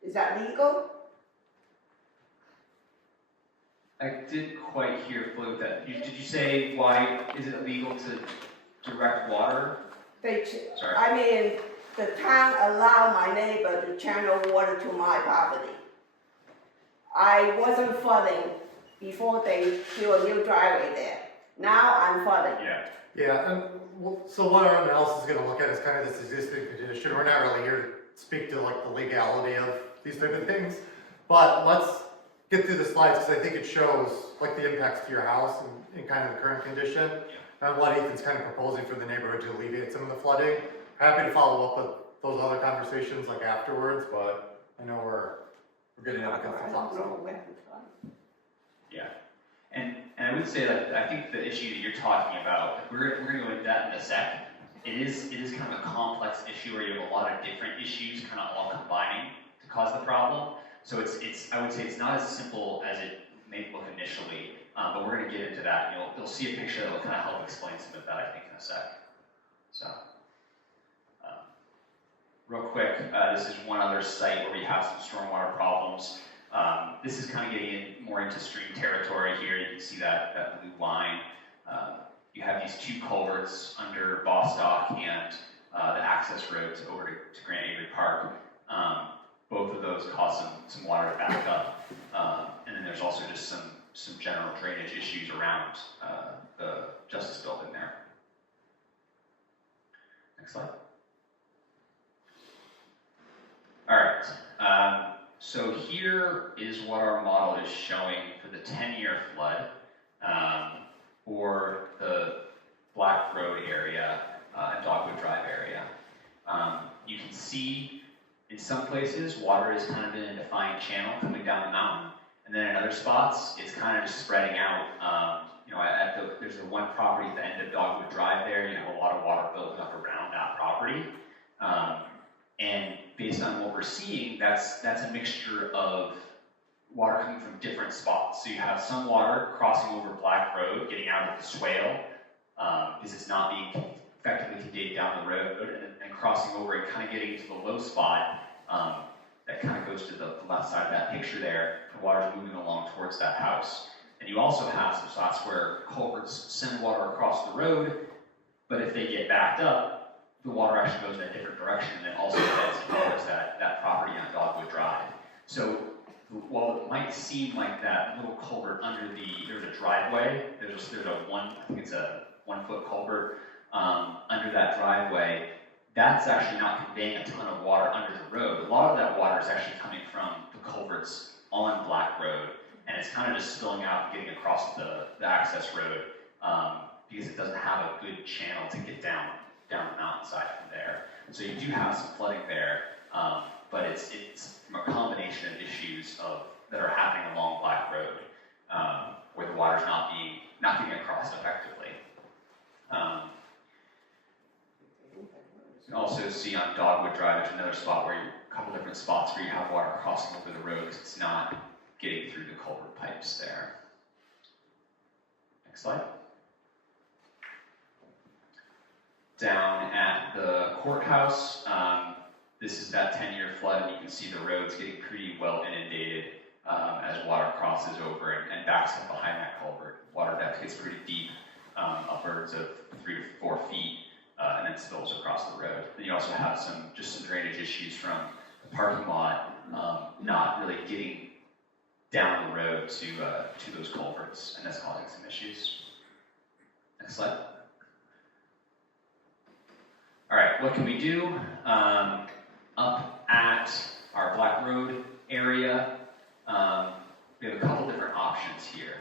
Is that legal? I didn't quite hear fully with that. Did you say why is it illegal to direct water? Sorry. I mean, the town allowed my neighbor to channel water to my property. I wasn't flooding before they built a new driveway there. Now I'm flooding. Yeah. Yeah, and so what our analysis is gonna look at is kind of this existing condition. We're not really here to speak to like the legality of these type of things, but let's get through the slides because I think it shows like the impacts to your house and kind of the current condition and what Ethan's kind of proposing for the neighborhood to alleviate some of the flooding. Happy to follow up with those other conversations like afterwards, but I know we're getting up against the I clock. don't know where to start. Yeah. And I would say that I think the issue that you're talking about, we're going to go into that in a sec. It is kind of a complex issue where you have a lot of different issues kind of all combining to cause the problem. So it's I would say it's not as simple as it may look initially, but we're going to get into that. You'll see a picture that will kind of help explain some of that, I think, in a sec. So, real quick, this is one other site where we have some stormwater problems. This is kind of getting more into stream territory here. You can see that blue line. You have these two culverts under Bostock and the access roads over to Grand Avery Park. Both of those cause some water to back up. And then there's also just some general drainage issues around the Justice Building there. Next slide. All right. So here is what our model is showing for the 10-year flood for the Black Road area and Dogwood Drive area. You can see in some places water is kind of in a defined channel coming down the mountain, and then in other spots it's kind of just spreading out. There's the one property at the end of Dogwood Drive there. You have a lot of water building up around that property. And based on what we're seeing, that's a mixture of water coming from different spots. So you have some water crossing over Black Road, getting out of the swale, because it's not being effectively conveyed down the road, and crossing over and kind of getting into the low spot that kind of goes to the left side of that picture there. The water's moving along towards that house. And you also have some spots where culverts send water across the road, but if they get backed up, the water actually goes in a different direction and then also heads towards that property on Dogwood Drive. So while it might seem like that little culvert there's a driveway, there's I think it's a 1 foot culvert under that driveway, that's actually not conveying a ton of water under the road. A lot of that water is actually coming from the culverts on Black Road, and it's kind of just spilling out and getting across the access road because it doesn't have a good channel to get down the mountainside from there. So you do have some flooding there, but it's from a combination of issues that are happening along Black Road, where the water's not getting across effectively. You can also see on Dogwood Drive, there's another spot a couple different spots where you have water crossing over the road because it's not getting through the culvert pipes there. Next slide. Down at the courthouse, this is that 10-year flood, and you can see the roads getting pretty well inundated as water crosses over and backs up behind that culvert. Water depth gets pretty deep, upwards of 3 to 4 feet, and then spills across the road. Then you also have some drainage issues from the parking lot not really getting down the road to those culverts, and that's causing some issues. Next slide. All right, what can we do? Up at our Black Road area, we have a couple different options here.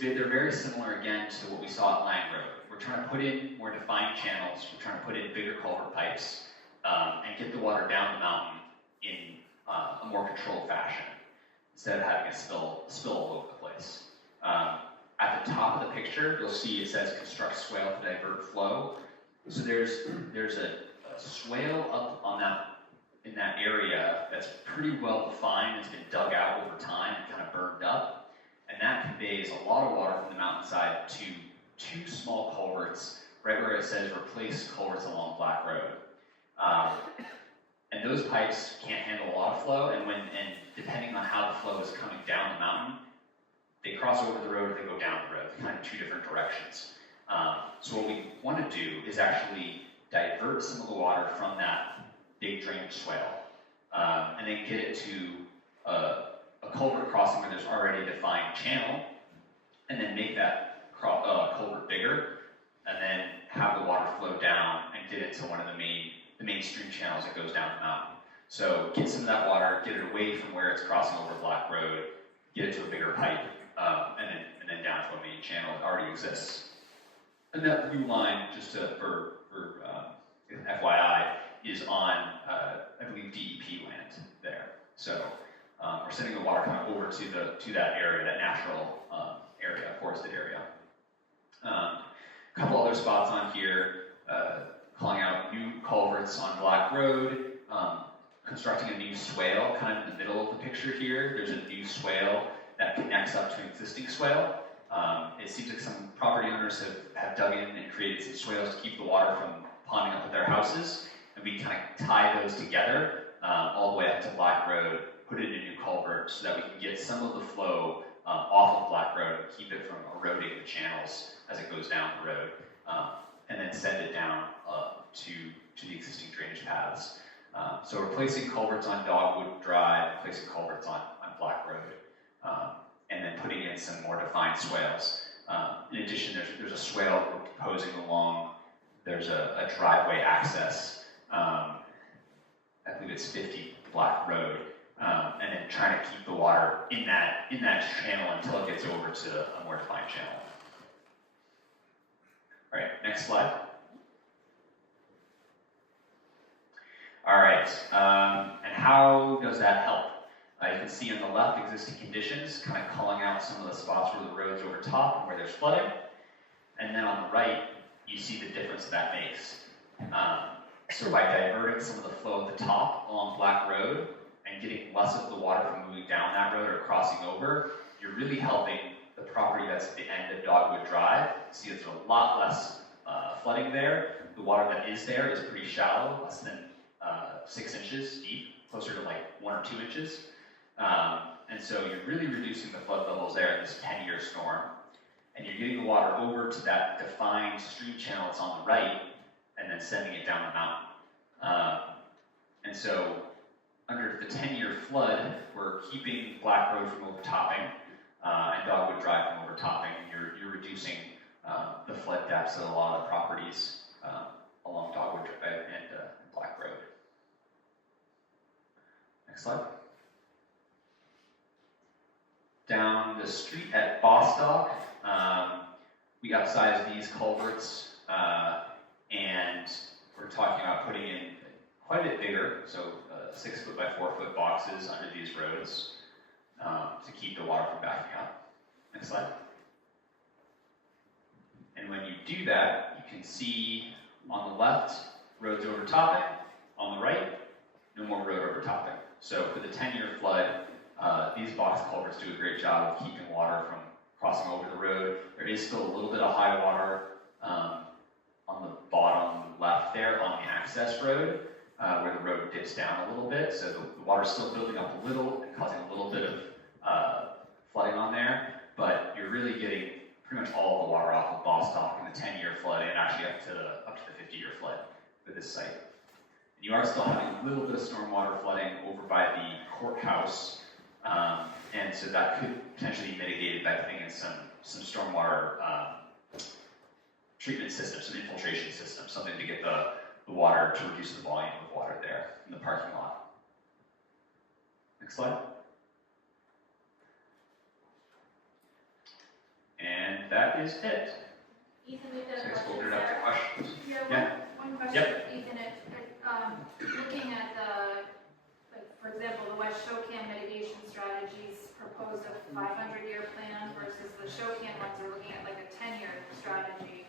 They're very similar again to what we saw at Line Road. We're trying to put in more defined channels. We're trying to put in bigger culvert pipes and get the water down the mountain in a more controlled fashion instead of having it spill all over the place. at the top of the picture, you'll see it says construct swale to divert flow. So there's a swale up on in that area that's pretty well defined. It's been dug out over time and kind of burned up. And that conveys a lot of water from the mountainside to 2 small culverts, right where it says replace culverts along Black Road. And those pipes can't handle a lot of flow, and depending on how the flow is coming down the mountain, they cross over the road or they go down the road, kind of 2 different directions. So what we want to do is actually divert some of the water from that big drainage swale, and then get it to a culvert crossing where there's already a defined channel, and then make that culvert bigger, and then have the water flow down and get into one of the mainstream channels that goes down the mountain. So get some of that water, get it away from where it's crossing over Black Road, get it to a bigger pipe, and then down to a main channel that already exists. And that blue line, just for FYI, is on, I believe, DEP land there. So we're sending the water kind of over to that area, that natural area, forested area. A couple other spots on here, calling out new culverts on Black Road, constructing a new swale, kind of in the middle of the picture here. There's a new swale that connects up to an existing swale. It seems like some property owners have dug in and created some swales to keep the water from ponding up at their houses, and we kind of tie those together all the way up to Black Road, put it in a new culvert so that we can get some of the flow off of Black Road and keep it from eroding the channels as it goes down the road, and then send it down to the existing drainage paths. So replacing culverts on Dogwood Drive, replacing culverts on Black Road, and then putting in some more defined swales. In addition, there's a swale we're proposing along, there's a driveway access, I believe it's 50 Black Road, and then trying to keep the water in that channel until it gets over to a more defined channel. All right, next slide. All right, and how does that help? You can see on the left existing conditions, kind of calling out some of the spots where the road's over top and where there's flooding. And then on the right, you see the difference that makes. So by diverting some of the flow at the top along Black Road and getting less of the water from moving down that road or crossing over, you're really helping the property that's at the end of Dogwood Drive. See, there's a lot less flooding there. The water that is there is pretty shallow, less than 6 inches deep, closer to like 1 or 2 inches. And so you're really reducing the flood levels there in this 10-year storm. And you're getting the water over to that defined stream channel that's on the right, and then sending it down the mountain. And so under the 10-year flood, we're keeping Black Road from overtopping, and Dogwood Drive from overtopping. You're reducing the flood depths of a lot of properties along Dogwood Drive and Black Road. Next slide. Down the street at Bostock, we upsized these culverts, and we're talking about putting in quite a bit bigger, so 6 foot by 4 foot boxes under these roads to keep the water from backing up. Next slide. And when you do that, you can see on the left, roads overtopping. On the right, no more road overtopping. So for the 10-year flood, these box culverts do a great job of keeping water from crossing over the road. There is still a little bit of high water on the bottom left there on the access road, where the road dips down a little bit. So the water's still building up a little and causing a little bit of flooding on there, but you're really getting pretty much all of the water off of Bostock in the 10-year flood and actually up to the 50-year flood for this site. And you are still having a little bit of stormwater flooding over by the courthouse, and so that could potentially be mitigated by putting in some stormwater treatment system, some infiltration system, something to get the water, to reduce the volume of water there in the parking lot. Next slide. And that is it. Ethan, we've got a So I guess question. we'll open it up to questions. Yeah, one question, Yep. Ethan, looking at the, like, for example, the West Shokan mitigation strategies proposed proposed a 500-year plan versus the Shokan ones are looking at like a 10-year strategy.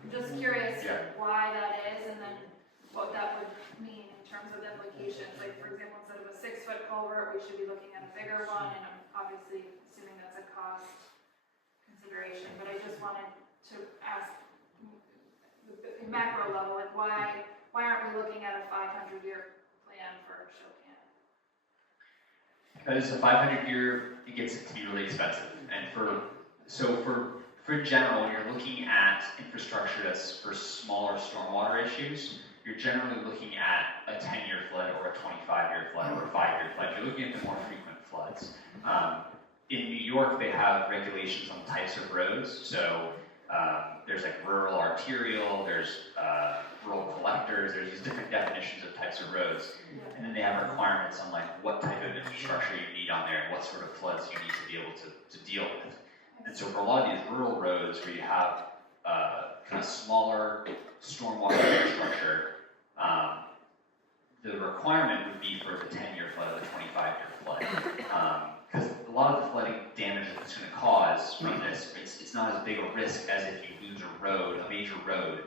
I'm just curious why that is, and then what that would mean in terms of implications. Like, for example, instead of a 6-foot culvert, we should be looking at a bigger one, and I'm obviously assuming that's a cost consideration, but I just wanted to ask the macro level, like why aren't we looking at a 500-year plan for Shokan? Because the 500-year, it gets to be really expensive. And for in general, when you're looking at infrastructure that's for smaller stormwater issues, you're generally looking at a 10-year flood or a 25-year flood or a 5-year flood. You're looking at the more frequent floods. In New York, they have regulations on types of roads. So there's like rural arterial, there's rural collectors, there's these different definitions of types of roads. And then they have requirements on like what type of infrastructure you need on there and what sort of floods you need to be able to deal with. And so for a lot of these rural roads where you have kind of smaller stormwater infrastructure, the requirement would be for the 10-year flood or the 25-year flood. Because a lot of the flooding damage that it's going to cause from this, it's not as big a risk as if you lose a road, a major road,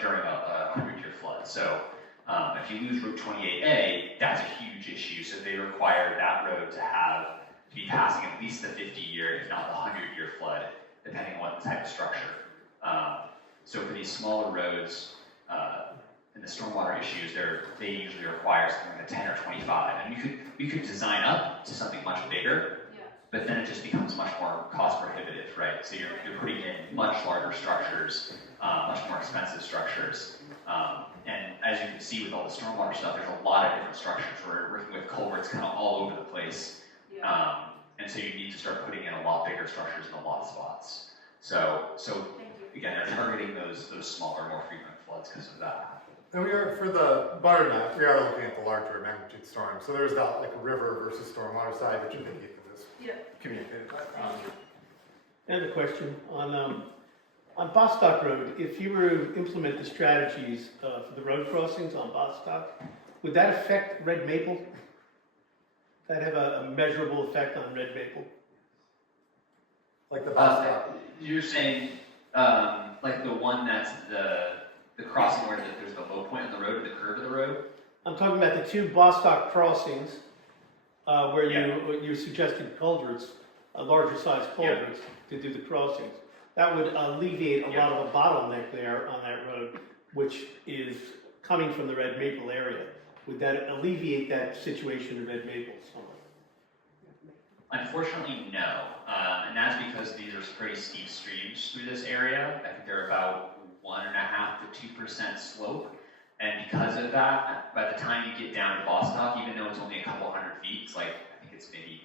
during a 100-year flood. So if you lose Route 28A, that's a huge issue. So they require that road to be passing at least the 50-year, if not the 100-year flood, depending on what type of structure. So for these smaller roads, and the stormwater issues, they usually require something like a 10 or 25. And we could design up to something much bigger, but then it just becomes much more cost prohibitive, right? So you're putting in much larger structures, much more expensive structures. And as you can see with all the stormwater stuff, there's a lot of different structures. We're working with culverts kind of all over the place. And so you need to start putting in a lot bigger structures in a lot of spots. So again, they're targeting those smaller, more frequent floods because of that. And we are, for the butternut, we are looking at the larger magnitude storm. So there's that like river versus stormwater side, which I think Ethan has communicated. Another question on Bostock Road. If you were to implement the strategies for the road crossings on Bostock, would that affect red maple? That have a measurable effect on red maple? Like the Bostock. You're saying like the one that's the crossing where there's the low point in the road or the curve of the road? I'm talking about the two Bostock crossings where you suggested culverts, larger size culverts to do the crossings. That would alleviate a lot of the bottleneck there on that road, which is coming from the red maple area. Would that alleviate that situation in red maple somewhat? Unfortunately, no. And that's because these are pretty steep streams through this area. I think they're about 1.5% to 2% slope. And because of that, by the time you get down to Bostock, even though it's only a couple hundred feet, it's like, I think it's maybe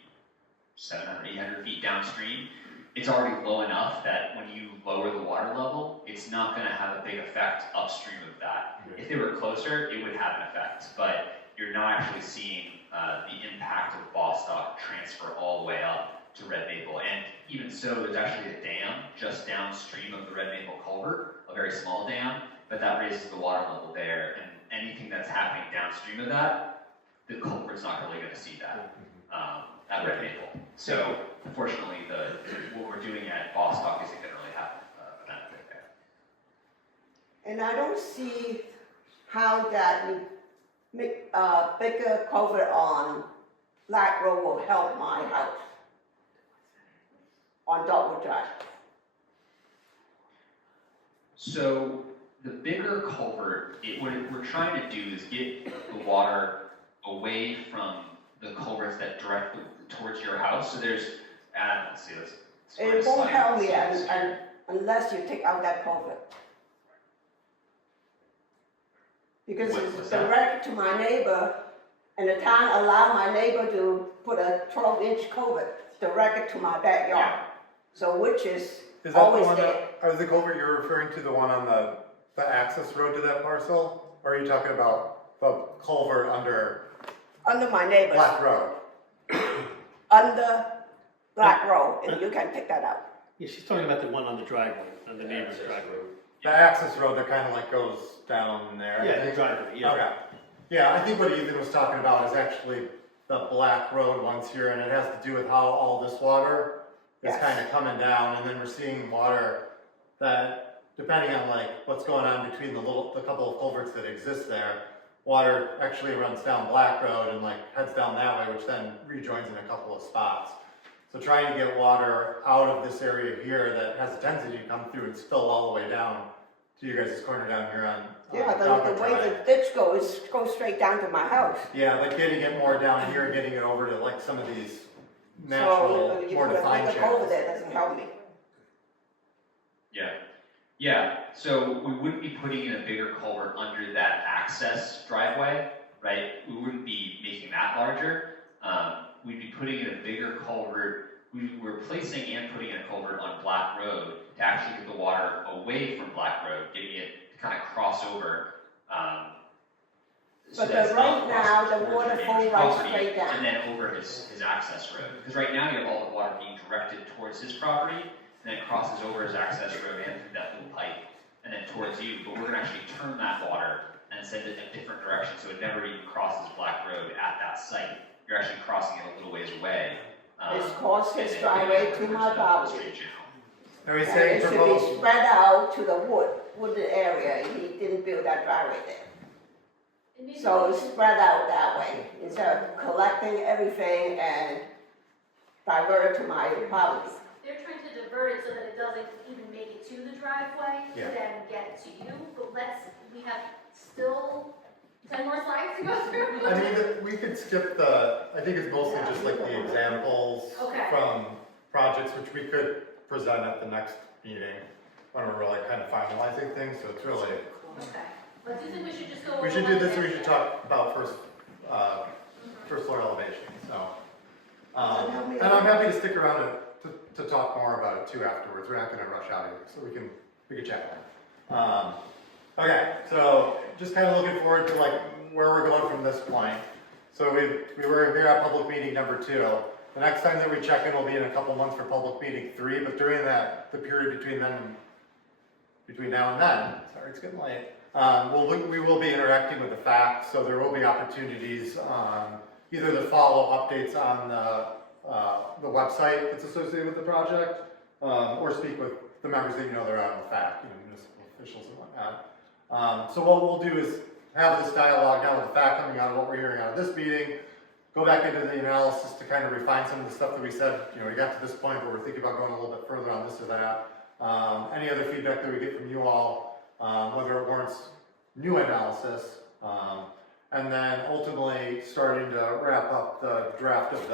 700, 800 feet downstream, it's already low enough that when you lower the water level, it's not going to have a big effect upstream of that. If they were closer, it would have an effect, but you're not actually seeing the impact of Bostock transfer all the way up to Red Maple. And even so, there's actually a dam just downstream of the Red Maple culvert, a very small dam, but that raises the water level there, and anything that's happening downstream of that, the culvert's not really going to see that at Red Maple. So, unfortunately, what we're doing at Bostock isn't going to really have a benefit there. And I don't see how that bigger culvert on Black Road will help my house on Dogwood Drive. So the bigger culvert, what we're trying to do is get the water away from the culverts that direct towards your house. So there's, let's see, It won't help me unless you take out that culvert. Because it's direct to my neighbor, and the town allowed my neighbor to put a 12-inch culvert direct to my backyard. Yeah. So which is Is that always the one there. that, is the culvert you're referring to the one on the access road to that parcel? Or are you talking about the culvert under Under my neighbor's. Black Road? Under Black Road, and you can take that out. Yeah, she's talking about the one on the driveway, on the neighbor's driveway. The access road that kind of like goes down there. I Yeah, the think. driveway, yeah. Okay. Yeah, I think what Ethan was talking about is actually the black road ones here, and it has to do with how all this water is Yes. kind of coming down, and then we're seeing water that, depending on like what's going on between the couple of culverts that exist there, water actually runs down Black Road and like heads down that way, which then rejoins in a couple of spots. So trying to get water out of this area here that has a tendency to come through and spill all the way down to you guys' corner down here on Yeah, Dogwood the way Drive. the ditch goes straight down to my house. Yeah, like getting it more down here, getting it over to like some of these So natural, you more put a defined bigger culvert channels. there, doesn't help me. Yeah. Yeah, so we wouldn't be putting in a bigger culvert under that access driveway, right? We wouldn't be making that larger. We'd be putting in a bigger culvert. We're replacing and putting in a culvert on Black Road to actually get the water away from Black Road, getting it to kind of cross over. So But that's right not now, crossing the towards water your flow neighbor's right property straight down. and then over his access road. Because right now you have all the water being directed towards his property, and then it crosses over his access road and through that little pipe, and then towards you. But we're gonna actually turn that water and send it in a different direction, so it never even crosses Black Road at that site. You're actually crossing it a little ways away. It's crossed his and then driveway going to towards my the property. straight channel. Are we And saying it should propose? be spread out to the wooded area. He didn't build that driveway there. And maybe So we it's can- spread out that way, instead of collecting everything and divert it to my property. They're trying to divert it so that it doesn't even make it to the driveway, to Yeah. then get to you, but we have still 10 more slides to go through. I mean, we could skip I think it's mostly just like the examples Okay. from projects, which we could present at the next meeting when we're really kind of finalizing things, so it's really, Okay, but do you think we should just go? we should over do this, one we should talk about first floor elevation, so. And I'm happy to stick around to talk more about it too afterwards, we're not gonna rush out of here, so we can chat. Okay, so just kind of looking forward to like where we're going from this point. So we were here at public meeting number 2. The next time that we check in will be in a couple months for public meeting 3, but during the period between now and then, sorry, it's getting late. We will be interacting with the facts, so there will be opportunities either to follow updates on the website that's associated with the project, or speak with the members that you know that are on the fact, municipal officials and whatnot. So what we'll do is have this dialogue now with the fact coming out of what we're hearing out of this meeting, go back into the analysis to kind of refine some of the stuff that we said, we got to this point where we're thinking about going a little bit further on this or that. Any other feedback that we get from you all, whether it warrants new analysis, and then ultimately starting to wrap up the draft of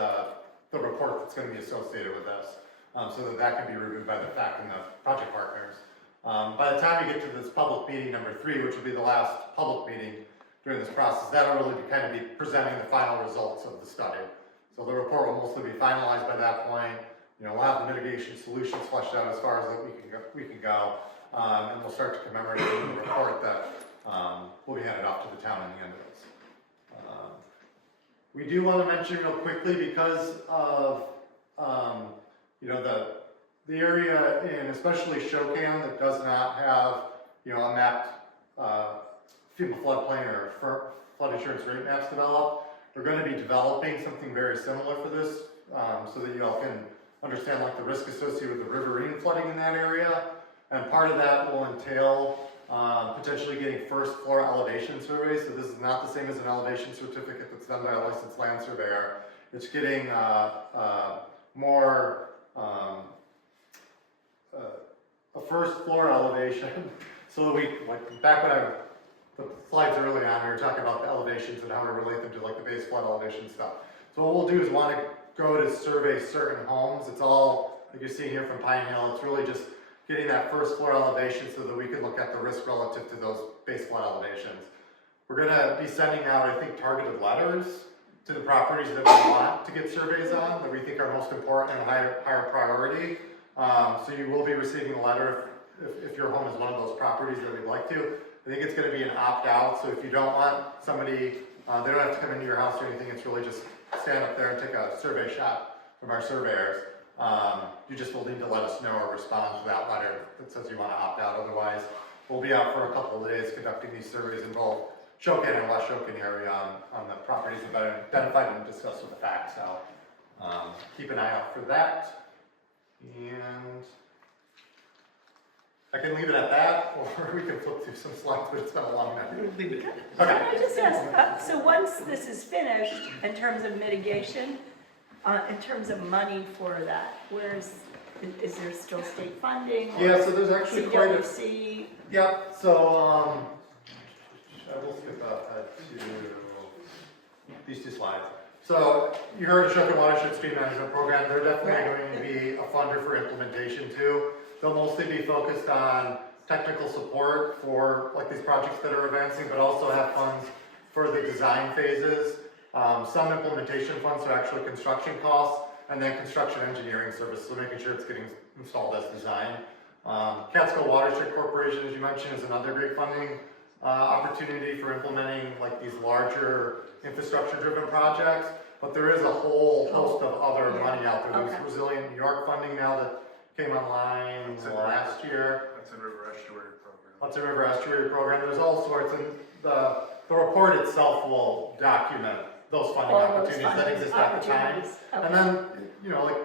the report that's going to be associated with this, so that can be reviewed by the fact and the project partners. By the time we get to this public meeting number 3, which will be the last public meeting during this process, that'll really be presenting the final results of the study. So the report will mostly be finalized by that point. We'll have the mitigation solutions fleshed out as far as that we can go, and we'll start to commemorate in the report that will be handed off to the town in the end of this. We do want to mention real quickly, because of the area in especially Shokan that does not have a mapped FEMA floodplain or flood insurance rate maps developed. We're going to be developing something very similar for this, so that you all can understand like the risk associated with the riverine flooding in that area. And part of that will entail potentially getting first floor elevation surveys. So this is not the same as an elevation certificate that's done by a licensed land surveyor. It's getting more a first floor elevation. So that back when the slides early on, we were talking about the elevations and how we relate them to like the base flood elevation stuff. So what we'll do is want to go to survey certain homes. It's all, like you're seeing here from Pine Hill, it's really just getting that first floor elevation so that we can look at the risk relative to those base flood elevations. We're going to be sending out, I think, targeted letters to the properties that we want to get surveys on, that we think are most important and higher priority. So you will be receiving a letter if your home is one of those properties that we'd like to. I think it's going to be an opt-out, so if you don't want somebody, they don't have to come into your house or anything, it's really just stand up there and take a survey shot from our surveyors. You just will need to let us know or respond to that letter that says you want to opt out. Otherwise, we'll be out for a couple of days conducting these surveys in both Shokan and West Shokan area on the properties that have been identified and discussed with the fact. So keep an eye out for that. And I can leave it at that, or we can flip through some slides, but it's been a long night. Leave it. Okay. Can I just ask, so once this is finished, in terms of mitigation, in terms of money for that, is there still state funding? Or Yeah, so there's actually quite a... CWC? Yep, so I will skip ahead to these two slides. So you heard of Shokan Watershed Stream Management Program. They're definitely going to be a funder for implementation too. They'll mostly be focused on technical support for like these projects that are advancing, but also have funds for the design phases. Some implementation funds are actually construction costs, and then construction engineering services, so making sure it's getting installed as designed. Catskill Watershed Corporation, as you mentioned, is another great funding opportunity for implementing like these larger infrastructure-driven projects. But there is a whole host of other money out there. There's Resilient New York funding now that came online last year. Hudson River Estuary Program. Hudson River Estuary Program. There's all sorts, and the report itself will document those funding opportunities that exist at the time. Okay. And then, you know, like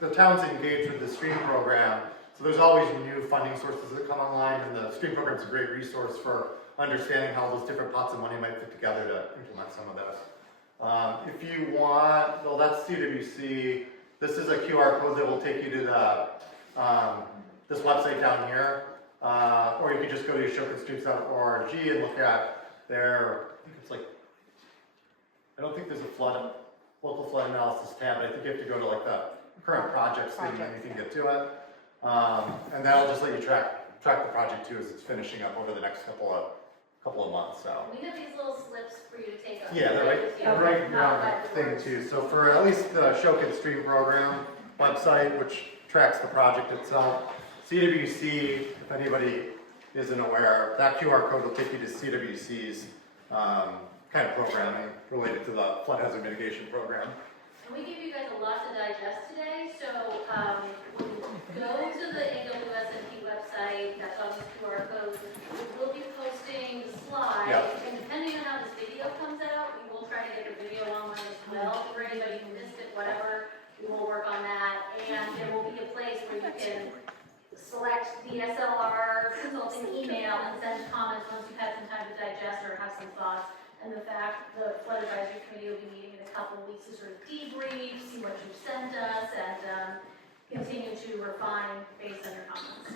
the town's engaged with the STREAM program, so there's always new funding sources that come online, and the STREAM program is a great resource for understanding how those different pots of money might fit together to implement some of this. If you want, well, that's CWC. This is a QR code that will take you to the this website down here, or you can just go to shokanstreams.org and look at their, I think it's like, I don't think there's a local flood analysis tab, but I think you have to go to like the current projects thing and you can get to it. And that'll just let you track the project too as it's finishing up over the next couple of months. So. We have these little slips for you to take up. Yeah, they're right around the thing too. So for at least the Shokan Stream Program website, which tracks the project itself, CWC, if anybody isn't aware, that QR code will take you to CWC's kind of programming related to the flood hazard mitigation program. And we gave you guys a lot to digest today, so go to the AWSNP website, that's on the QR codes. We'll be posting the slides, and depending on how this video comes out, we will try to get the video online as well. For anybody who missed it, whatever, we will work on that. And there will be a place where you can select the SLR consulting email and send comments once you've had some time to digest or have some thoughts. And the flood advisory committee will be meeting in a couple of weeks to sort of debrief, see what you've sent us, and continue to refine based on your comments.